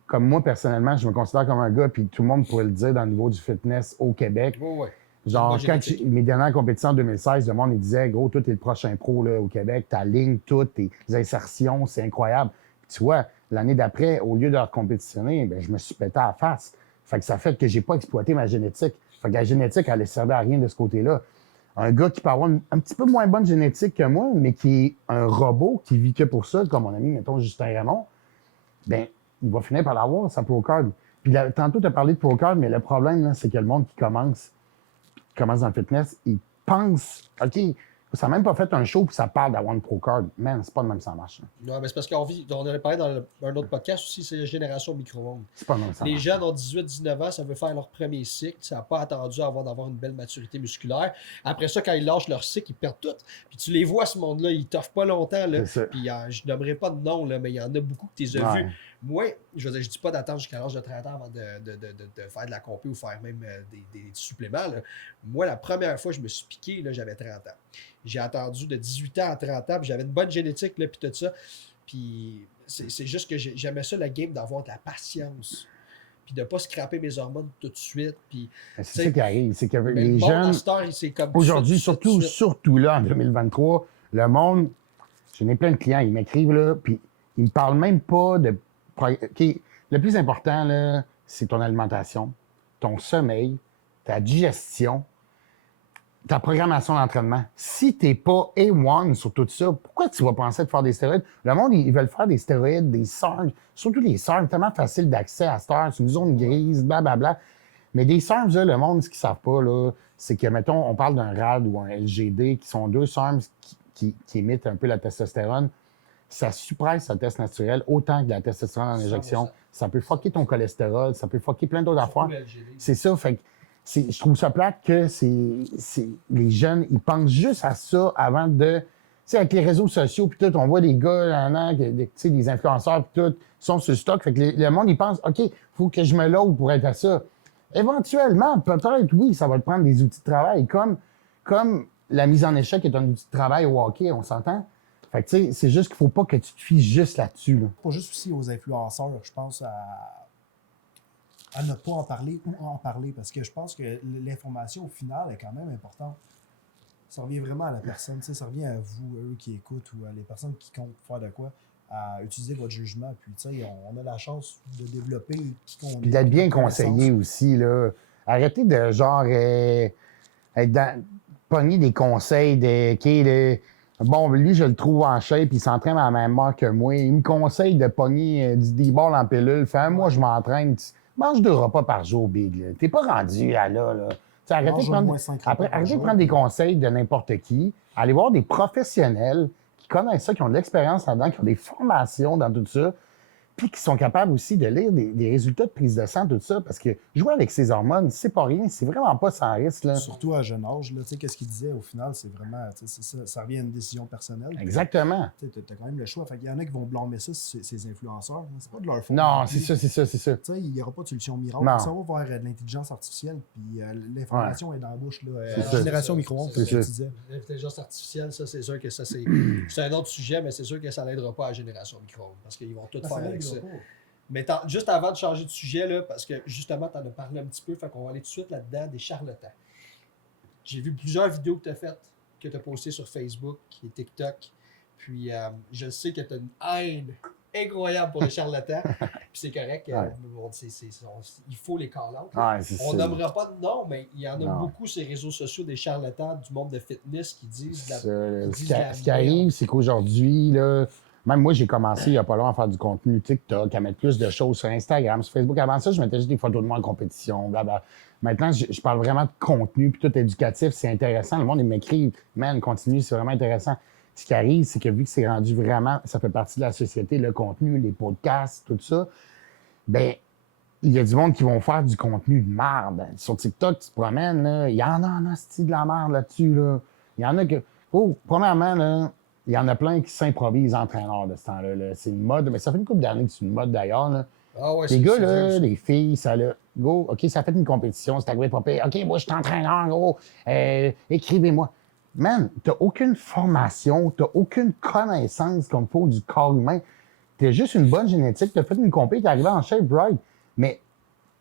comme moi personnellement, je me considère comme un gars, puis tout le monde pourrait le dire dans le niveau du fitness au Québec. Ouais. Genre, quand mes dernières compétitions en 2016, le monde, il disait, gros, toi, t'es le prochain pro là, au Québec, ta ligne, toutes tes insertions, c'est incroyable. Puis, tu vois, l'année d'après, au lieu de compétitionner, ben, je me suis pété à la face. Fait que ça fait que j'ai pas exploité ma génétique. Fait que la génétique, elle ne servait à rien de ce côté-là. Un gars qui peut avoir un petit peu moins bonne génétique que moi, mais qui est un robot, qui vit que pour ça, comme mon ami, mettons, Justin Raymond, ben, il va finir par l'avoir, sa pro-card. Puis là, tantôt, tu as parlé de pro-card, mais le problème, là, c'est que le monde qui commence dans le fitness, il pense, OK, ça n'a même pas fait un show puis ça parle d'avoir une pro-card. Man, c'est pas de même ça marche. Non, mais c'est parce qu'on vit, on en a parlé dans un autre podcast aussi, c'est la génération micro-ondes. C'est pas de même ça Les marche. jeunes ont 18-19 ans, ça veut faire leur premier cycle, ça n'a pas attendu d'avoir une belle maturité musculaire. Après ça, quand ils lâchent leur cycle, ils perdent tout. Puis tu les vois, ce monde-là, ils t'offrent pas longtemps. Là. Puis je nommerai pas de nom, là, mais il y en a beaucoup que tu les as vus. Moi, je veux dire, je dis pas d'attendre jusqu'à l'âge de 30 ans avant de faire de la compé ou faire même des suppléments. Là. Moi, la première fois que je me suis piqué, là, j'avais 30 ans. J'ai attendu de 18 ans à 30 ans, puis j'avais une bonne génétique, là, puis tout ça. Puis c'est juste que j'aimais ça, la game, d'avoir de la patience. Puis de ne pas scraper mes hormones tout de suite. Puis, c'est ça qui arrive. C'est que les le jeunes. c'est comme aujourd'hui, surtout là, en 2023, le monde. J'en ai plein de clients, ils m'écrivent, là, puis ils me parlent même pas de. Okay, le plus important, là, c'est ton alimentation, ton sommeil, ta digestion, ta programmation d'entraînement. Si tu n'es pas A1 sur tout ça, pourquoi tu vas penser de faire des stéroïdes? Le monde, ils veulent faire des stéroïdes, des SARM, surtout les SARM, tellement facile d'accès à cette heure, c'est une zone grise, blablabla. Mais des SARMs, là, le monde, ce qu'ils ne savent pas, là, c'est que, mettons, on parle d'un RAD ou un LGD, qui sont deux SARMs qui émettent un peu la testostérone. Ça suppresse la test naturelle autant que la testostérone en injection. 100%. Ça peut fucker ton cholestérol, ça peut fucker plein d'autres affaires. C'est ça, fait que je trouve ça plate que les jeunes, ils pensent juste à ça avant de... Tu sais, avec les réseaux sociaux, puis tout, on voit des gars, des influenceurs, puis tout, sont sur le stock. Fait que le monde, il pense, OK, il faut que je me load pour être à ça. Éventuellement, peut-être, oui, ça va te prendre des outils de travail, comme la mise en échec est un outil de travail au hockey, on s'entend? Fait que, tu sais, c'est juste qu'il ne faut pas que tu te fies juste là-dessus. Là. Pas juste aussi aux influenceurs, je pense à ne pas en parler ou en parler, parce que je pense que l'information, au final, est quand même importante. Ça revient vraiment à la personne, ça revient à vous, eux qui écoutent, ou à les personnes qui comptent faire de quoi, à utiliser votre jugement. Puis, tu sais, on a la chance de développer qui qu'on est. Puis d'être bien conseillé aussi, là. Arrêtez de, genre, pogner des conseils de... Bon, lui, je le trouve en shape, il s'entraîne à la même heure que moi. Il me conseille de pogner du D-ball en pilule. Moi, je m'entraîne. Mange 2 repas par jour, Big. T'es pas rendu à là. Arrêtez de prendre des conseils de n'importe qui. Allez voir des professionnels qui connaissent ça, qui ont de l'expérience là-dedans, qui ont des formations dans tout ça. puis qui sont capables aussi de lire des résultats de prise de sang, tout ça, parce que jouer avec ces hormones, c'est pas rien, c'est vraiment pas sans risque. Là. Surtout à jeune âge, là, tu sais, qu'est-ce qu'il disait au final, c'est vraiment, ça revient à une décision personnelle. Exactement. Tu as quand même le choix. Fait qu'il y en a qui vont blâmer ça, ces influenceurs. C'est pas de leur faute. Non, c'est ça. Tu sais, il n'y aura pas de solution miracle. Non. Ça va vers de l'intelligence artificielle, puis l'information est dans la bouche. Là, C'est génération ça. micro-ondes, C'est c'est ce que ça. tu disais. L'intelligence artificielle, ça, c'est sûr que ça, c'est un autre sujet, mais c'est sûr que ça n'aidera pas à la génération micro-ondes, parce qu'ils vont tout faire avec ça. Mais juste avant de changer de sujet, là, parce que justement, tu en as parlé un petit peu, fait qu'on va aller tout de suite là-dedans, des charlatans. J'ai vu plusieurs vidéos que tu as faites, que tu as postées sur Facebook et TikTok. Puis je sais que tu as une haine incroyable pour les charlatans. Puis c'est correct, il faut les call-out. On nommera pas de nom, mais il y en a beaucoup sur les réseaux sociaux des charlatans du monde de fitness qui disent ce qui arrive, c'est qu'aujourd'hui, là, même moi, j'ai commencé il n'y a pas longtemps à faire du contenu TikTok, à mettre plus de choses sur Instagram, sur Facebook. Avant ça, je mettais juste des photos de moi en compétition, blablabla. Maintenant, je parle vraiment de contenu, puis tout éducatif, c'est intéressant. Le monde, il m'écrit, man, continue, c'est vraiment intéressant. Ce qui arrive, c'est que vu que c'est rendu vraiment, ça fait partie de la société, le contenu, les podcasts, tout ça, ben il y a du monde qui vont faire du contenu de merde. Sur TikTok, tu te promènes, là, il y en a en hostie de la merde là-dessus, là. Il y en a que... Oh, premièrement, là, il y en a plein qui s'improvisent entraîneurs de ce temps-là. Là. C'est une mode, mais ça fait une couple d'années que c'est une mode d'ailleurs. Là. Ah ouais, les gars, là, les filles, ça là, go, OK, ça fait une compétition, c'est arrivé pas pire. OK, moi, je suis entraîneur, gros, écrivez-moi. Man, t'as aucune formation, t'as aucune connaissance comme faut du corps humain. T'as juste une bonne génétique, t'as fait une compé, t'es arrivé en shape, right? Mais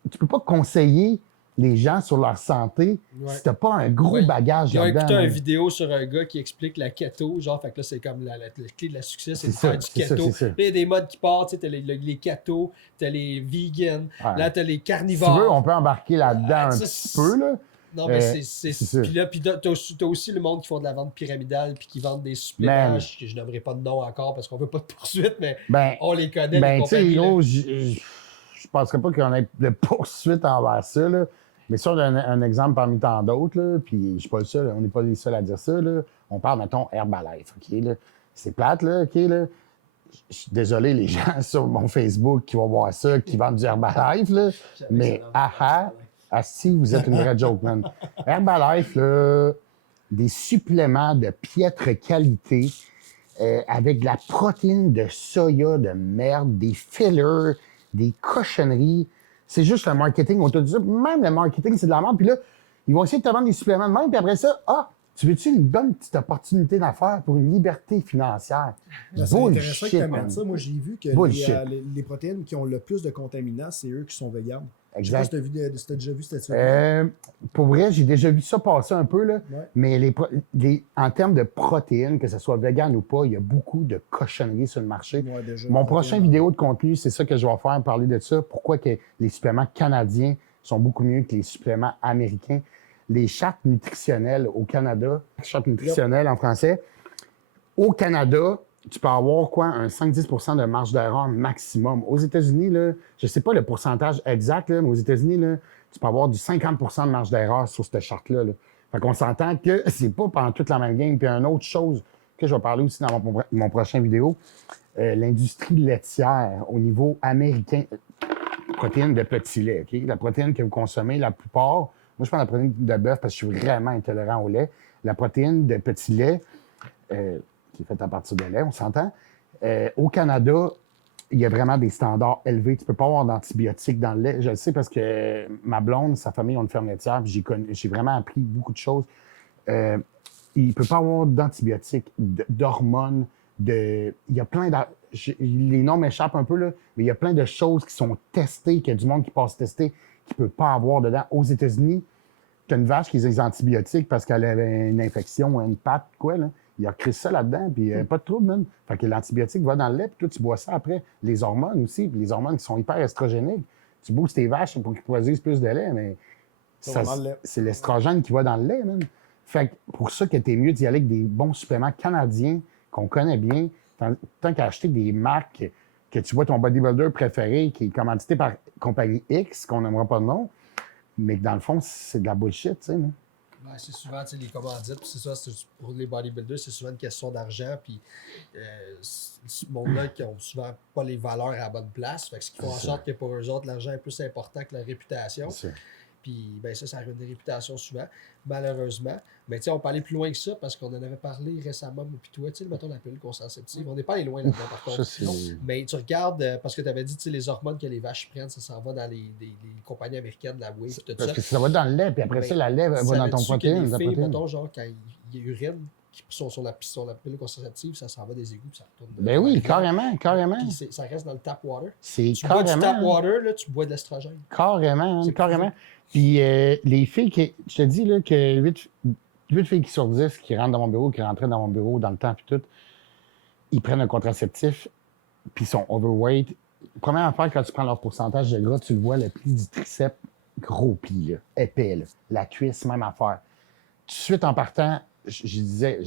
tu peux pas conseiller les gens sur leur santé si t'as pas un gros bagage là-dedans. Ils ont écouté une hein. vidéo sur un gars qui explique la keto, genre, fait que là, c'est comme la clé de la succès, c'est de faire du keto. Puis il y a des modes qui partent, tu sais, t'as les keto, t'as les vegans, là, t'as les carnivores. Si tu veux, on peut embarquer là-dedans un petit peu, là. Non, mais c'est puis là, t'as aussi le monde qui font de la vente pyramidale puis qui vendent des suppléments, que je nommerai pas de nom encore parce qu'on veut pas de poursuite, mais on les connaît, les compagnies. Tu sais, je penserais pas qu'on ait de poursuite envers ça, là. Mais ça, un exemple parmi tant d'autres, là, puis je suis pas le seul, on n'est pas les seuls à dire ça, là. On parle, mettons, Herbalife, OK, là. C'est plate, là, OK, là. Je suis désolé, les gens sur mon Facebook qui vont voir ça, qui vendent du Herbalife, là. Mais, si vous êtes une vraie joke, man. Herbalife, là, des suppléments de piètre qualité avec de la protéine de soya de merde, des fillers, des cochonneries. C'est juste le marketing autour de ça. Même le marketing, c'est de la merde. Puis là, ils vont essayer de te vendre des suppléments de même. Puis après ça, tu veux-tu une bonne petite opportunité d'affaires pour une liberté financière? C'est intéressant que tu amènes ça. Moi, j'ai vu que les protéines qui ont le plus de contaminants, c'est eux qui sont véganes. Exact. Je sais pas si tu as déjà vu cette étude. Pour vrai, j'ai déjà vu ça passer un peu, là. Ouais. Mais en termes de protéines, que ce soit vegan ou pas, il y a beaucoup de cochonneries sur le marché. Ouais, mon prochain vidéo de contenu, c'est ça que je vais faire, parler de ça. Pourquoi que les suppléments canadiens sont beaucoup mieux que les suppléments américains. Les chartes nutritionnelles au Canada, chartes nutritionnelles en français, au Canada, tu peux avoir un 5-10 de marge d'erreur maximum. Aux États-Unis, là, je ne sais pas le pourcentage exact, là, mais aux États-Unis, là, tu peux avoir du 50 de marge d'erreur sur cette charte-là. Là. Fait qu'on s'entend que c'est pas pendant toute la même game. Puis une autre chose que je vais parler aussi dans mon prochain vidéo, l'industrie laitière au niveau américain, protéines de petit lait. Okay? La protéine que vous consommez, la plupart, moi je prends la protéine de bœuf parce que je suis vraiment intolérant au lait. La protéine de petit lait, qui est faite à partir de lait, on s'entend. Au Canada, il y a vraiment des standards élevés. Tu ne peux pas avoir d'antibiotiques dans le lait. Je le sais parce que ma blonde, sa famille ont une ferme laitière, puis j'ai vraiment appris beaucoup de choses. Il ne peut pas avoir d'antibiotiques, d'hormones, il y a plein de... Les noms m'échappent un peu, là, mais il y a plein de choses qui sont testées, qu'il y a du monde qui passe tester, qui ne peut pas avoir dedans. Aux États-Unis, tu as une vache qui a des antibiotiques parce qu'elle avait une infection, une patte, quoi, là. Il a créé ça là-dedans, puis pas de trouble, même. Fait que l'antibiotique va dans le lait, puis toi, tu bois ça après. Les hormones aussi, puis les hormones qui sont hyper estrogéniques. Tu boostes tes vaches pour qu'ils produisent plus de lait, mais c'est l'estrogène qui va dans le lait, même. Fait que pour ça que t'es mieux d'y aller avec des bons suppléments canadiens qu'on connaît bien, tant qu'à acheter des marques que tu vois ton bodybuilder préféré qui est commandité par compagnie X, qu'on n'aimera pas de nom, mais que dans le fond, c'est de la bullshit, tu sais. Ouais, c'est souvent, tu sais, les commandites, puis c'est ça, pour les bodybuilders, c'est souvent une question d'argent, puis ce monde-là qui ont souvent pas les valeurs à la bonne place, fait que ce qui fait en sorte que pour eux autres, l'argent est plus important que la réputation. Puis ben ça ruine des réputations souvent, malheureusement. Mais tu sais, on peut aller plus loin que ça parce qu'on en avait parlé récemment, moi puis toi, tu sais, mettons la pilule contraceptive. On n'est pas allé loin là-dedans par contre. Mais tu regardes, parce que tu avais dit, tu sais, les hormones que les vaches prennent, ça s'en va dans les compagnies américaines, la Wave, tout ça. Parce que ça va dans le lait, puis après ça, la lait va dans ton protéine. Les filles, mettons, genre, quand ils urinent, qui sont sur la pilule contraceptive, ça s'en va des égouts, puis ça retourne. Ben oui, carrément. Puis ça reste dans le tap water. C'est tu bois du tap water, là, tu bois de l'estrogène. Carrément. Puis les filles, je te dis là, que 8 filles sur 10 qui rentrent dans mon bureau, qui rentraient dans mon bureau dans le temps, puis tout, ils prennent un contraceptif, puis ils sont overweight. Première affaire, quand tu prends leur pourcentage de gras, tu le vois, le pli du triceps, gros pli, là, épais. Là. La cuisse, même affaire. Tout de suite, en partant, je disais,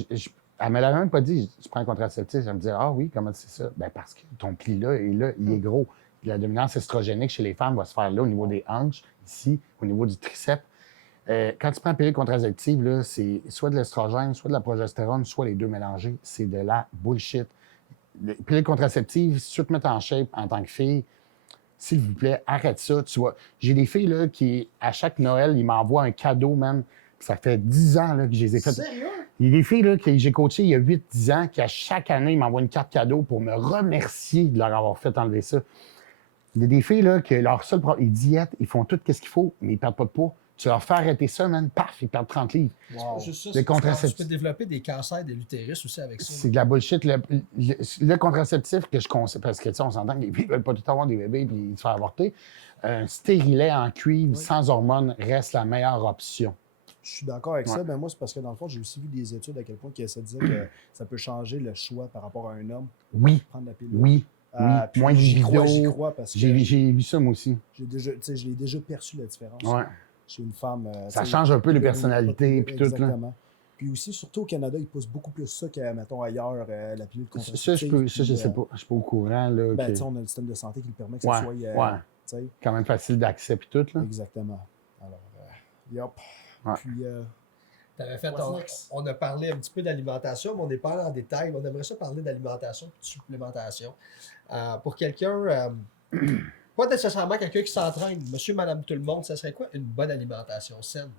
elle me l'avait même pas dit, tu prends un contraceptif. Elle me disait, ah oui, comment c'est ça? Ben parce que ton pli là, il est gros. La dominance estrogénique chez les femmes va se faire là, au niveau des hanches, ici, au niveau du triceps. Quand tu prends une pilule contraceptive, là, c'est soit de l'estrogène, soit de la progestérone, soit les deux mélangés. C'est de la bullshit. Les pilules contraceptives, si tu veux te mettre en shape en tant que fille, s'il vous plaît, arrête ça. Tu vois, j'ai des filles là, qui, à chaque Noël, ils m'envoient un cadeau, man. Ça fait 10 ans là, que je les ai fait. Sérieux? Il y a des filles là, que j'ai coachées il y a 8-10 ans qui, à chaque année, m'envoient une carte cadeau pour me remercier de leur avoir fait enlever ça. Il y a des filles là, que leur seul problème, ils diètent, ils font tout ce qu'il faut, mais ils ne perdent pas de poids. Tu leur fais arrêter ça, man, paf, ils perdent 30 livres. Wow. Juste ça, le contraceptif. Tu peux développer des cancers de l'utérus aussi avec ça. C'est de la bullshit. Le contraceptif que je conseille, parce que tu sais, on s'entend que les filles ne veulent pas tout avoir des bébés et se faire avorter, un stérilet en cuivre sans hormones reste la meilleure option. Je suis d'accord avec ça. Ben moi, c'est parce que dans le fond, j'ai aussi vu des études à quel point ça disait que ça peut changer le choix par rapport à un homme. Oui. Prendre la pilule. Oui. Moins de vidéos. J'y crois parce que j'ai vu ça, moi aussi. Je l'ai déjà perçu, la différence. Ouais. Chez une femme. Ça change un peu les personnalités puis tout. Exactement. Puis aussi, surtout au Canada, ils poussent beaucoup plus ça que, mettons, ailleurs, la pilule contraceptive. Ça, je sais pas. Je suis pas au courant. Là, ben, on a le système de santé qui le permet que ça soit... quand même facile d'accès puis tout. Là. Exactement. Alors, yep. Ouais. Puis... T'avais fait on a parlé un petit peu d'alimentation, mais on n'est pas allé en détail. On aimerait ça parler d'alimentation et de supplémentation. Pour quelqu'un, pas nécessairement quelqu'un qui s'entraîne, monsieur, madame, tout le monde, ça serait quoi une bonne alimentation saine?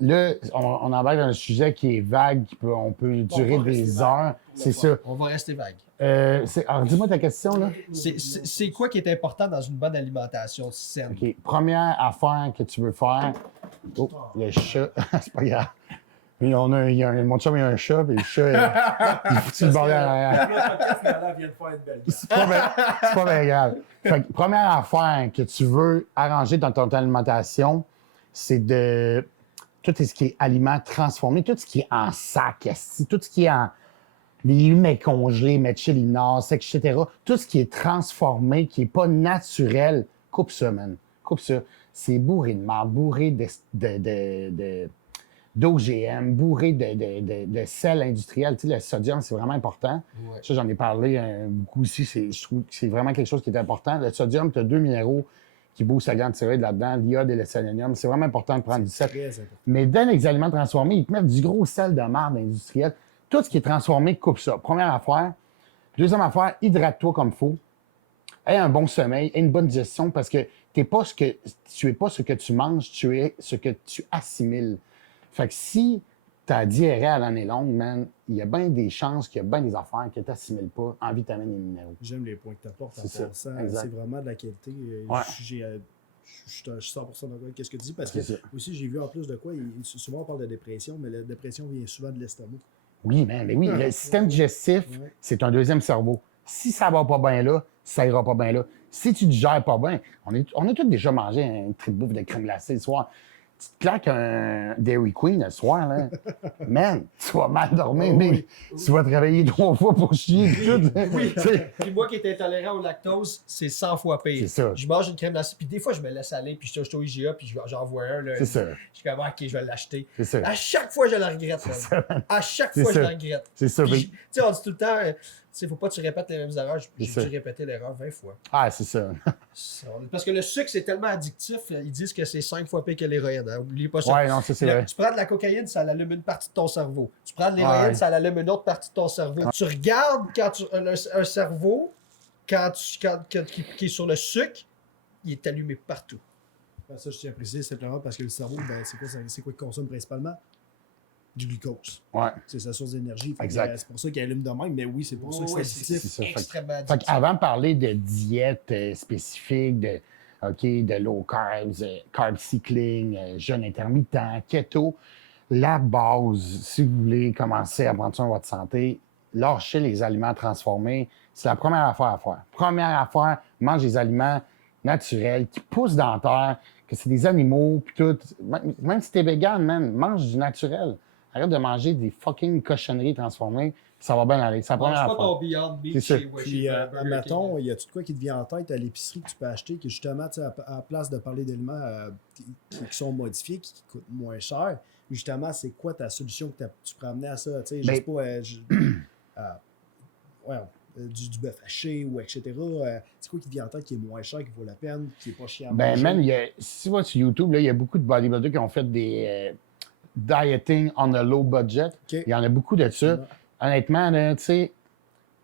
Là, on embarque dans un sujet qui est vague, on peut durer des heures. C'est ça. On va rester vague. Alors, dis-moi ta question, là. C'est quoi qui est important dans une bonne alimentation saine? OK. Première affaire que tu veux faire... Oh, le chat. C'est pas grave. Mon chum, il y a un chat, puis le chat, il fout le bordel à l'arrière. C'est pas bien grave. Fait que, première affaire que tu veux arranger dans ton alimentation, c'est de... Tout ce qui est aliments transformés, tout ce qui est en sac, tout ce qui est en... Les mets congelés, mets chilinas, etc. Tout ce qui est transformé, qui n'est pas naturel, coupe ça, man. Coupe ça. C'est bourré de marde, bourré d'OGM, bourré de sel industriel. Tu sais, le sodium, c'est vraiment important. Ouais. Ça, j'en ai parlé beaucoup aussi. Je trouve que c'est vraiment quelque chose qui est important. Le sodium, tu as 2 minéraux qui boostent la glande thyroïde là-dedans, l'iode et le sélénium. C'est vraiment important de prendre du sel. Mais dans les aliments transformés, ils te mettent du gros sel de marde industriel. Tout ce qui est transformé, coupe ça. Première affaire. Deuxième affaire, hydrate-toi comme il faut. Aie un bon sommeil, aie une bonne digestion parce que tu n'es pas ce que tu manges, tu es ce que tu assimiles. Fait que si ta diarrhée à l'année longue, man, il y a bien des chances qu'il y a bien des affaires que tu n'assimiles pas en vitamines et minéraux. J'aime les points que tu apportes en ça. passant. C'est vraiment de la qualité. Ouais. Je suis 100% d'accord avec ce que tu dis parce que aussi, j'ai vu en plus de quoi, souvent on parle de dépression, mais la dépression vient souvent de l'estomac. Oui, mais oui, le système digestif, c'est un deuxième cerveau. Si ça va pas bien là, ça ira pas bien là. Si tu digères pas bien, on a tous déjà mangé un truc de bouffe de crème glacée le soir. Tu te claques un Dairy Queen le soir, là. Man, tu vas mal dormir, mais tu vas te réveiller 3 fois pour chier. Oui. Puis moi qui est intolérant au lactose, c'est 100 fois pire. C'est ça. Je mange une crème glacée, puis des fois, je me laisse aller, puis je suis au IGA, puis j'en vois un. Là, c'est ça. Je suis comme, OK, je vais l'acheter. C'est ça. À chaque fois, je la regrette. À chaque fois, je la regrette. C'est ça. Tu sais, on dit tout le temps, sais, faut pas que tu répètes les mêmes erreurs. J'ai ça. dû répéter l'erreur 20 fois. Ah, c'est ça. Parce que le sucre, c'est tellement addictif, ils disent que c'est 5 fois pire que l'héroïne. Hein. N'oubliez pas ça. Ouais, non, ça, c'est vrai. Tu prends de la cocaïne, ça allume une partie de ton cerveau. Tu prends de l'héroïne, Ouais. ça allume une autre partie de ton cerveau. Tu regardes un cerveau qui est sur le sucre, il est allumé partout. Ça, je tiens à préciser simplement parce que le cerveau, ben, c'est quoi qu'il consomme principalement? Du glucose. Ouais. C'est sa source d'énergie. Exact. C'est pour ça qu'il allume de même, mais oui, c'est pour ça que c'est addictif. C'est ça. Extrêmement Fait addictif. qu'avant de parler de diète spécifique, de low carbs, carb cycling, jeûne intermittent, keto, la base, si vous voulez commencer à prendre soin de votre santé, lâchez les aliments transformés. C'est la première affaire à faire. Première affaire, mange des aliments naturels qui poussent dans la terre, que c'est des animaux, puis tout. Même si t'es vegan, man, mange du naturel. Arrête de manger des fucking cochonneries transformées, ça va bien aller. C'est la Mange première pas affaire. ton Beyond Meat C'est ça. chez Puis, Burger admettons, King. il y a tout de quoi qui te vient en tête à l'épicerie que tu peux acheter, qui justement, tu sais, à la place de parler d'éléments qui sont modifiés, qui coûtent moins cher, justement, c'est quoi ta solution que tu pourrais amener à ça? Tu sais, je Ben- sais pas, du bœuf haché ou etc. C'est quoi qui te vient en tête qui est moins cher, qui vaut la peine, qui est pas chiant à Ben, manger? man, si tu vas sur YouTube, là, il y a beaucoup de bodybuilders qui ont fait des dieting on a low budget. OK. Il y en a beaucoup de ça. Ouais. Honnêtement, là, tu sais,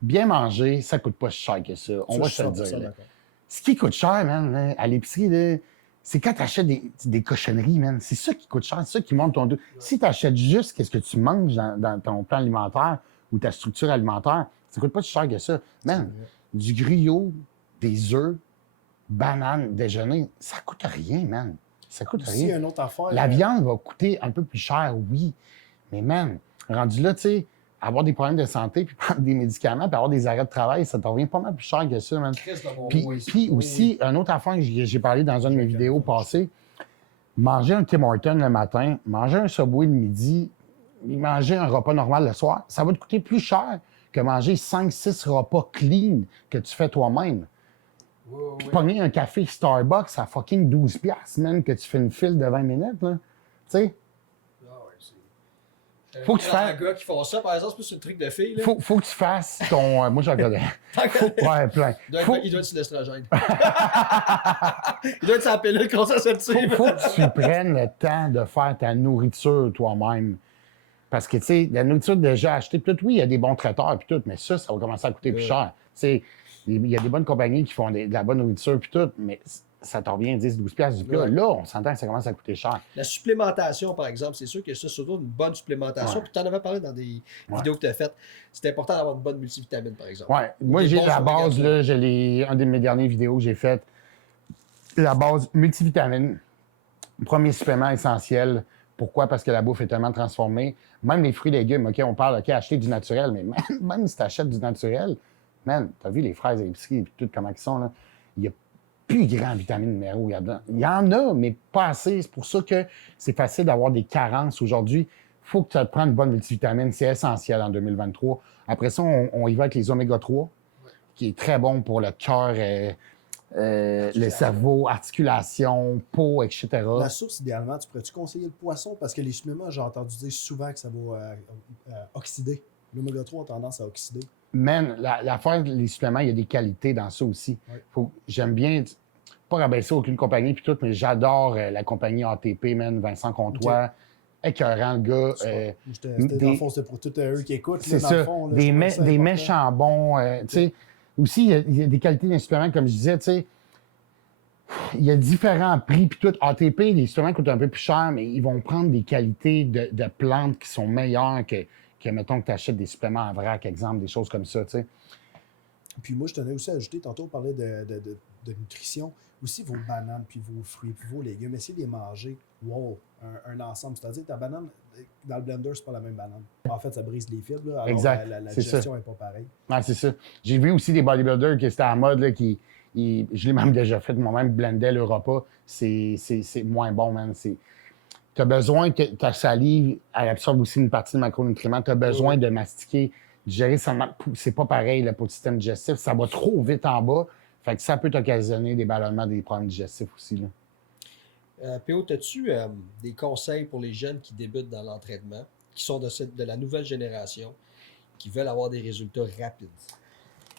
bien manger, ça coûte pas si cher que ça. On Ça, va je se le suis 100% dire. là. d'accord. Ce qui coûte cher, man, là, à l'épicerie, là, c'est quand tu achètes des cochonneries, man. C'est ça qui coûte cher, c'est ça qui monte ton dos. Si tu achètes juste ce que tu manges dans ton plan alimentaire ou ta structure alimentaire, ça coûte pas si cher que ça. Man, du gruyot, des œufs, bananes, déjeuner, ça coûte rien, man. Ça coûte Aussi, rien. une autre affaire. La viande va coûter un peu plus cher, oui. Mais man, rendu là, tu sais, avoir des problèmes de santé, puis prendre des médicaments, puis avoir des arrêts de travail, ça t'en revient pas mal plus cher que ça, man. Chris de mon Puis, boy. puis aussi, une autre affaire que j'ai parlé dans une de mes vidéos passées, manger un Tim Hortons le matin, manger un Subway le midi, et manger un repas normal le soir, ça va te coûter plus cher que manger 5-6 repas clean que tu fais toi-même. Puis pogner un café Starbucks à fucking 12$, man, que tu fais une file de 20 minutes, là. Tu sais, faut que tu fasses. Les gars qui font ça, par exemple, c'est plus un truc de fille. Là. faut que tu fasses ton. Moi, j'en connais. Ouais, plein. Il doit être sur l'estrogène. Il doit être sur la pilule contraceptive. Faut que tu prennes le temps de faire ta nourriture toi-même. Parce que, tu sais, la nourriture déjà achetée, puis tout, oui, il y a des bons traiteurs, puis tout, mais ça va commencer à coûter plus cher. Tu sais, il y a des bonnes compagnies qui font de la bonne nourriture, puis tout, mais ça t'en revient 10-12$ du plat. Ouais. Là, on s'entend que ça commence à coûter cher. La supplémentation, par exemple, c'est sûr que ça, c'est surtout une bonne supplémentation. Ouais. Puis tu en avais parlé dans des vidéos que tu as faites. C'est important d'avoir une bonne multivitamine, par exemple. Ouais. Moi, Des j'ai bons la base, oméga-3. là, un de mes dernières vidéos que j'ai faites, la base multivitamine, premier supplément essentiel. Pourquoi? Parce que la bouffe est tellement transformée. Même les fruits et légumes, OK, on parle, OK, acheter du naturel, mais même si tu achètes du naturel, man, t'as vu les fraises à l'épicerie et tout, comment ils sont, là? Il n'y a plus grand vitamine numéro là-dedans. Il y en a, mais pas assez. C'est pour ça que c'est facile d'avoir des carences aujourd'hui. Il faut que tu te prennes une bonne multivitamine. C'est essentiel en 2023. Après ça, on y va avec les oméga 3, qui est très bon pour le cœur, le cerveau, articulation, peau, etc. La source, idéalement, tu pourrais-tu conseiller le poisson? Parce que les suppléments, j'ai entendu dire souvent que ça va oxyder. L'oméga 3 a tendance à oxyder. Man, l'affaire des suppléments, il y a des qualités dans ça aussi. Ouais. J'aime bien, pas rabaisser aucune compagnie puis tout, mais j'adore la compagnie ATP, man, Vincent Comtois. Écœurant, le gars. Dans le fond, c'était pour tous eux qui écoutent. C'est là, dans le ça. fond, là, Des je trouve ça important. méchants bons. Tu sais, aussi, il y a des qualités d'un supplément, comme je disais, tu sais. Il y a différents prix, puis tout. ATP, les suppléments coûtent un peu plus cher, mais ils vont prendre des qualités de plantes qui sont meilleures que mettons, que tu achètes des suppléments en vrac, exemple, des choses comme ça, tu sais. Puis moi, je tenais aussi à ajouter, tantôt, on parlait de nutrition. Aussi, vos bananes, puis vos fruits, puis vos légumes, essayez de les manger, un ensemble. C'est-à-dire, ta banane, dans le blender, c'est pas la même banane. En fait, ça brise les fibres, là, alors Exact, la c'est digestion n'est pas pareille. Ouais, c'est ça. J'ai vu aussi des bodybuilders qui étaient à mode, là, je l'ai même déjà fait moi-même, blender le repas. C'est moins bon, man. Tu as besoin que ta salive elle absorbe aussi une partie de macronutriments. Tu as besoin de mastiquer, digérer. C'est pas pareil là, pour le système digestif. Ça va trop vite en bas. Fait que ça peut t'occasionner des ballonnements, des problèmes digestifs aussi. Là. PO, as-tu des conseils pour les jeunes qui débutent dans l'entraînement, qui sont de la nouvelle génération, qui veulent avoir des résultats rapides?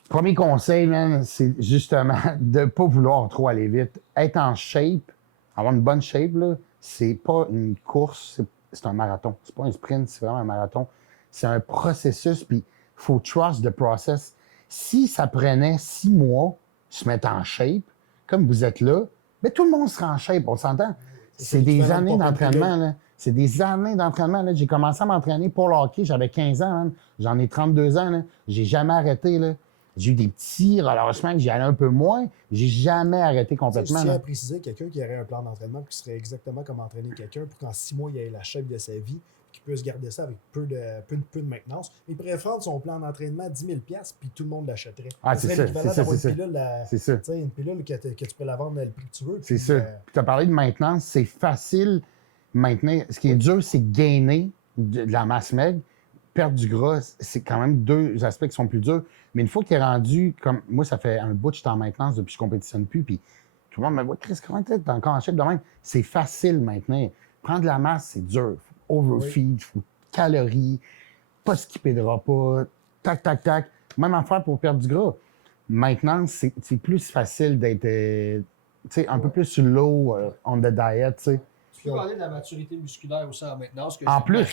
Premier conseil, man, c'est justement de ne pas vouloir trop aller vite. Être en shape, avoir une bonne shape, là, c'est pas une course, c'est un marathon. C'est pas un sprint, c'est vraiment un marathon. C'est un processus, puis il faut trust the process. Si ça prenait 6 mois se mettre en shape, comme vous êtes là, bien, tout le monde sera en shape, on s'entend? C'est des années d'entraînement, là. C'est des années d'entraînement, là. J'ai commencé à m'entraîner pour le hockey, j'avais 15 ans, man. J'en ai 32 ans, là. J'ai jamais arrêté, là. J'ai eu des petits relâchements que j'y allais un peu moins. J'ai jamais arrêté complètement. Je tiens là. à préciser, quelqu'un qui aurait un plan d'entraînement qui serait exactement comme entraîner quelqu'un pour qu'en 6 mois, il ait la shape de sa vie, qu'il puisse garder ça avec peu de maintenance. Il pourrait prendre son plan d'entraînement à 10 000 puis tout le monde l'achèterait. Ah, c'est ça. L'équivalent d'avoir une pilule, C'est ça. une pilule que tu peux la vendre à le prix que tu veux. C'est ça. Puis tu as parlé de maintenance, c'est facile maintenir. Ce qui est dur, c'est gainer de la masse maigre. Perdre du gras, c'est quand même deux aspects qui sont plus durs. Mais une fois que tu es rendu, comme moi, ça fait un bout que je suis en maintenance depuis que je ne compétitionne plus, puis tout le monde me dit Chris, comment tu es encore en shape de même? C'est facile maintenant. Prendre de la masse, c'est dur. Faut overfeed, faut calories, pas skipper de repas, tac, tac, tac. Même affaire pour perdre du gras. Maintenant, c'est plus facile d'être un peu plus low on the diet. T'sais. Tu peux parler de la maturité musculaire aussi en maintenance. Que En plus,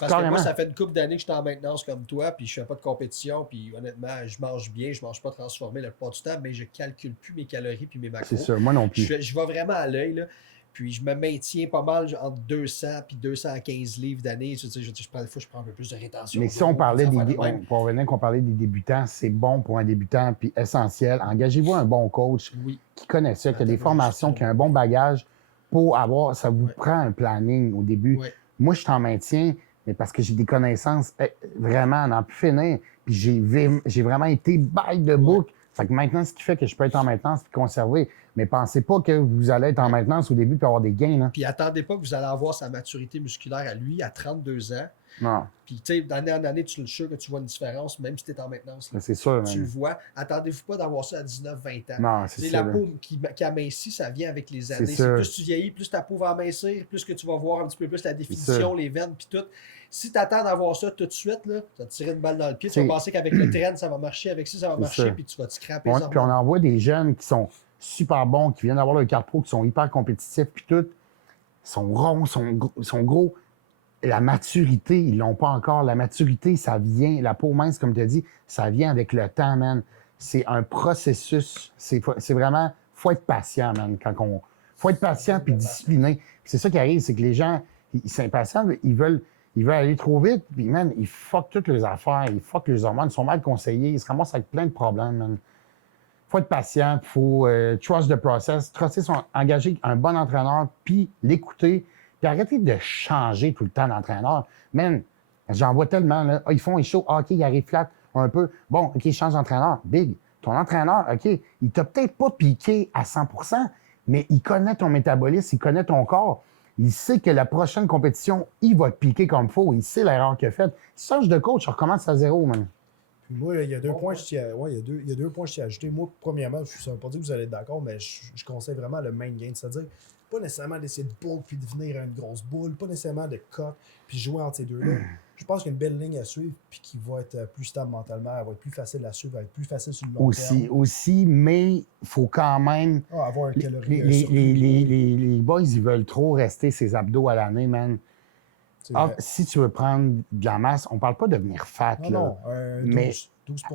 parce carrément. que moi, ça fait une couple d'années que je suis en maintenance comme toi, puis je fais pas de compétition, puis honnêtement, je mange bien, je mange pas transformé la plupart du temps, mais je calcule plus mes calories puis mes macros. C'est ça, moi non plus. Je vais vraiment à l'œil, là. Puis je me maintiens pas mal entre 200 et 215 livres d'année. Je prends un peu plus de rétention. Mais si on parlait pour revenir qu'on parlait des débutants, c'est bon pour un débutant, puis essentiel. Engagez-vous un bon coach qui connaît ça, qui a des formations, qui a un bon bagage pour avoir. Ça vous prend un planning au début. Oui. Moi, je t'en maintiens, mais parce que j'ai des connaissances vraiment à n'en plus finir. Puis j'ai vraiment été by the book. Fait que maintenant, ce qui fait que je peux être en maintenance et conserver. Mais pensez pas que vous allez être en maintenance au début et avoir des gains. Là. Puis attendez pas que vous allez avoir sa maturité musculaire à lui à 32 ans. Non. Puis, tu sais, d'année en année, tu le sûr que tu vois une différence, même si tu es en maintenance. C'est sûr. Tu le vois. Attendez-vous pas d'avoir ça à 19-20 ans. Non, c'est ça. La peau qui amincit, ça vient avec les années. Plus tu vieillis, plus ta peau va amincir, plus que tu vas voir un petit peu plus la définition, les veines, puis tout. Si tu attends d'avoir ça tout de suite, là, tu vas te tirer une balle dans le pied. Tu vas penser qu'avec le train, ça va marcher, avec ça va marcher, puis tu vas te scraper les Puis on en voit des jeunes qui sont super bons, qui viennent d'avoir leur carte pro, qui sont hyper compétitifs, puis tout. Sont ronds, sont gros. La maturité, ils l'ont pas encore. La maturité, ça vient, la peau mince, comme tu as dit, ça vient avec le temps, man. C'est un processus. C'est vraiment, faut être patient, man. Faut être patient puis discipliné. Puis c'est ça qui arrive, c'est que les gens, ils sont impatients, ils veulent aller trop vite, puis man, ils fuck toutes les affaires, ils fuck les hormones, ils sont mal conseillés, ils se ramassent avec plein de problèmes, man. Faut être patient, faut trust the process, engager un bon entraîneur, puis l'écouter, puis arrêter de changer tout le temps d'entraîneur. Man, j'en vois tellement, là. Ils font les shows, OK, il arrive flat un peu. Bon, OK, change d'entraîneur. Big. Ton entraîneur, OK, il t'a peut-être pas piqué à 100%, mais il connaît ton métabolisme, il connaît ton corps. Il sait que la prochaine compétition, il va te piquer comme il faut. Il sait l'erreur qu'il a faite. Si change de coach, je recommence à zéro, man. Puis moi, il y a deux points que je tiens à ajouter. Moi, premièrement, ça ne veut pas dire que vous allez être d'accord, mais je conseille vraiment le main gain. C'est-à-dire, pas nécessairement d'essayer de bulk puis devenir une grosse boule, pas nécessairement de cut puis jouer entre ces deux-là. Je pense qu'il y a une belle ligne à suivre puis qui va être plus stable mentalement, elle va être plus facile à suivre, elle va être plus facile sur le long terme. Aussi, mais il faut quand même... avoir un calorie les boys, ils veulent trop rester ses abdos à l'année, man. Si tu veux prendre de la masse, on parle pas de devenir fat, non, là. Non, 12%.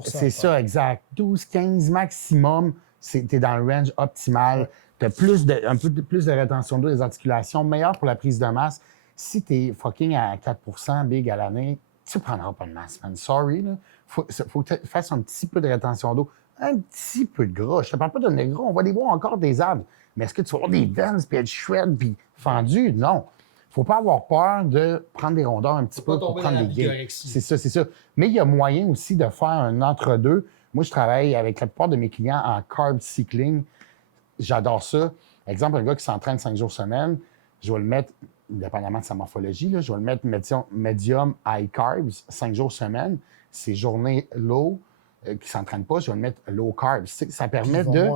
C'est ça, exact. 12-15 maximum, tu es dans le range optimal. Tu as un peu plus de rétention d'eau des articulations, meilleur pour la prise de masse. Si tu es fucking à 4% big à l'année, tu ne prendras pas de masse, man. Sorry, là. Faut que tu fasses un petit peu de rétention d'eau, un petit peu de gras. Je te parle pas de devenir gros, on va les voir encore des abs. Mais est-ce que tu vas avoir des veines, puis être shred, puis fendu? Non. Faut pas avoir peur de prendre des rondeurs un petit peu pour prendre des gains. C'est ça. Mais il y a moyen aussi de faire un entre-deux. Moi, je travaille avec la plupart de mes clients en carb cycling. J'adore ça. Exemple, un gars qui s'entraîne 5 jours semaine, je vais le mettre, indépendamment de sa morphologie, là, je vais le mettre medium high carbs 5 jours semaine. Ces journées low, qui ne s'entraînent pas, je vais le mettre low carbs. Ça permet de.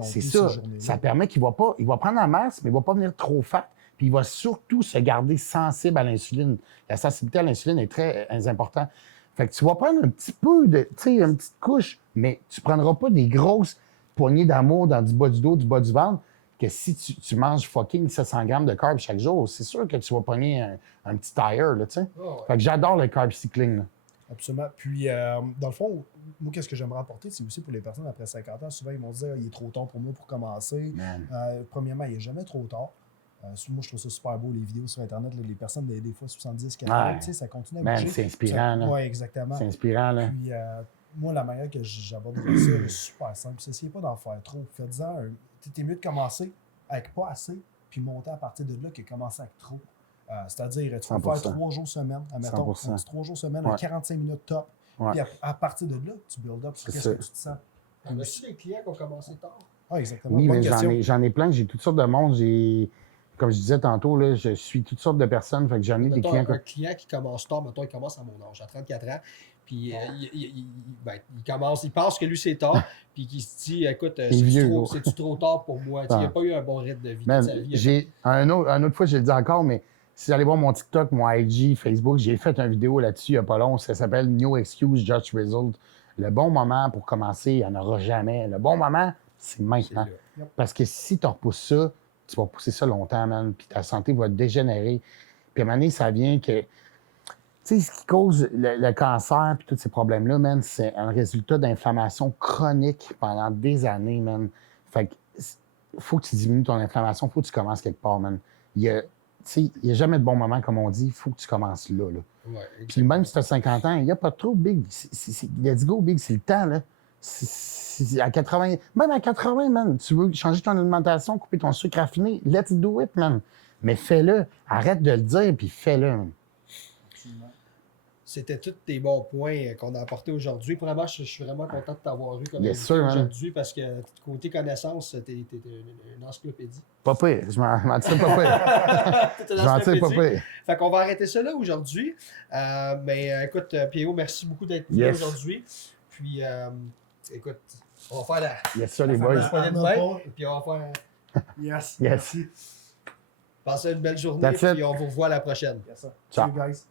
C'est ça. Ça permet qu'il va prendre la masse, mais il ne va pas venir trop fat. Puis il va surtout se garder sensible à l'insuline. La sensibilité à l'insuline est très importante. Fait que tu vas prendre un petit peu de, tu sais, une petite couche, mais tu prendras pas des grosses poignées d'amour dans du bas du dos, du bas du ventre, que si tu manges fucking 700 grammes de carbs chaque jour, c'est sûr que tu vas pogner un petit tire, là, tu sais. Oh, ouais. Fait que j'adore le carb cycling, là. Absolument. Puis, dans le fond, moi, qu'est-ce que j'aimerais apporter, c'est aussi pour les personnes après 50 ans. Souvent, ils vont se dire, il est trop tard pour moi pour commencer. Man. Premièrement, il n'est jamais trop tard. Moi, je trouve ça super beau, les vidéos sur Internet, là, les personnes, des fois 70, 80, Ouais. tu sais, ça continue à Man, bouger. c'est inspirant, là. Oui, exactement. C'est inspirant, là. Puis, moi, la manière que j'aborderais ça, c'est super simple. Essayez pas d'en faire trop. Faites-en un. T'es mieux de commencer avec pas assez, puis monter à partir de là que commencer avec trop. C'est-à-dire, tu vas 100%. faire 3 jours semaine, admettons, 100%. un petit 3 jours semaine, Ouais. 45 minutes top. Ouais. Puis à partir de là, tu build up sur C'est qu'est-ce ça. que tu te sens. On a-tu des clients qui ont commencé tard? Ah, exactement. Oui, Bonne mais question. j'en ai plein. J'ai toutes sortes de monde. Comme je disais tantôt, là, je suis toutes sortes de personnes. Fait que j'en ai des Mettons, clients. un client qui commence tard, mettons, il commence à mon âge, à 34 ans, puis il pense que lui c'est tard, puis qu'il se dit, écoute, C'est vieux, gros. c'est-tu trop tard pour moi? Tu sais, il n'a pas eu un bon rythme de vie Man, toute sa vie. j'ai une autre fois, je le dis encore, mais si vous allez voir mon TikTok, mon IG, Facebook, j'ai fait une vidéo là-dessus il n'y a pas long. Ça s'appelle No Excuse, Just Result. Le bon moment pour commencer, il n'y en aura jamais. Le bon moment, c'est maintenant. C'est là. Parce que si tu repousses ça, tu vas pousser ça longtemps, man. Puis ta santé va dégénérer. Puis à un moment donné, ça vient que. Tu sais, ce qui cause le cancer puis tous ces problèmes-là, man, c'est un résultat d'inflammation chronique pendant des années, man. Fait que faut que tu diminues ton inflammation, faut que tu commences quelque part, man. Il n'y a jamais de bon moment, comme on dit, il faut que tu commences là. Ouais, Puis même si tu as 50 ans, il n'y a pas trop big. Let's go, big, c'est le temps, là. À 80, même à 80, man, tu veux changer ton alimentation, couper ton sucre raffiné, let's do it, man. Mais fais-le. Arrête de le dire, puis fais-le, man. Absolument. C'était tous tes bons points qu'on a apportés aujourd'hui. Vraiment, je suis vraiment content de t'avoir eu comme Yes, invité sir, man. aujourd'hui parce que côté connaissances, t'es une encyclopédie. Pas pire, je m'en tire pas pire. T'es une Je m'en tire pas encyclopédie. pire. Fait qu'on va arrêter ça là aujourd'hui. Mais écoute, Pierrot, merci beaucoup d'être venu Yes. aujourd'hui. Puis, écoute, on va faire la Yes, ça, les boys. poignée de main, puis on va faire. Yes. Yes. Passez une belle journée, That's it. puis on vous revoit la prochaine. Yes, sir. Ciao. See you guys.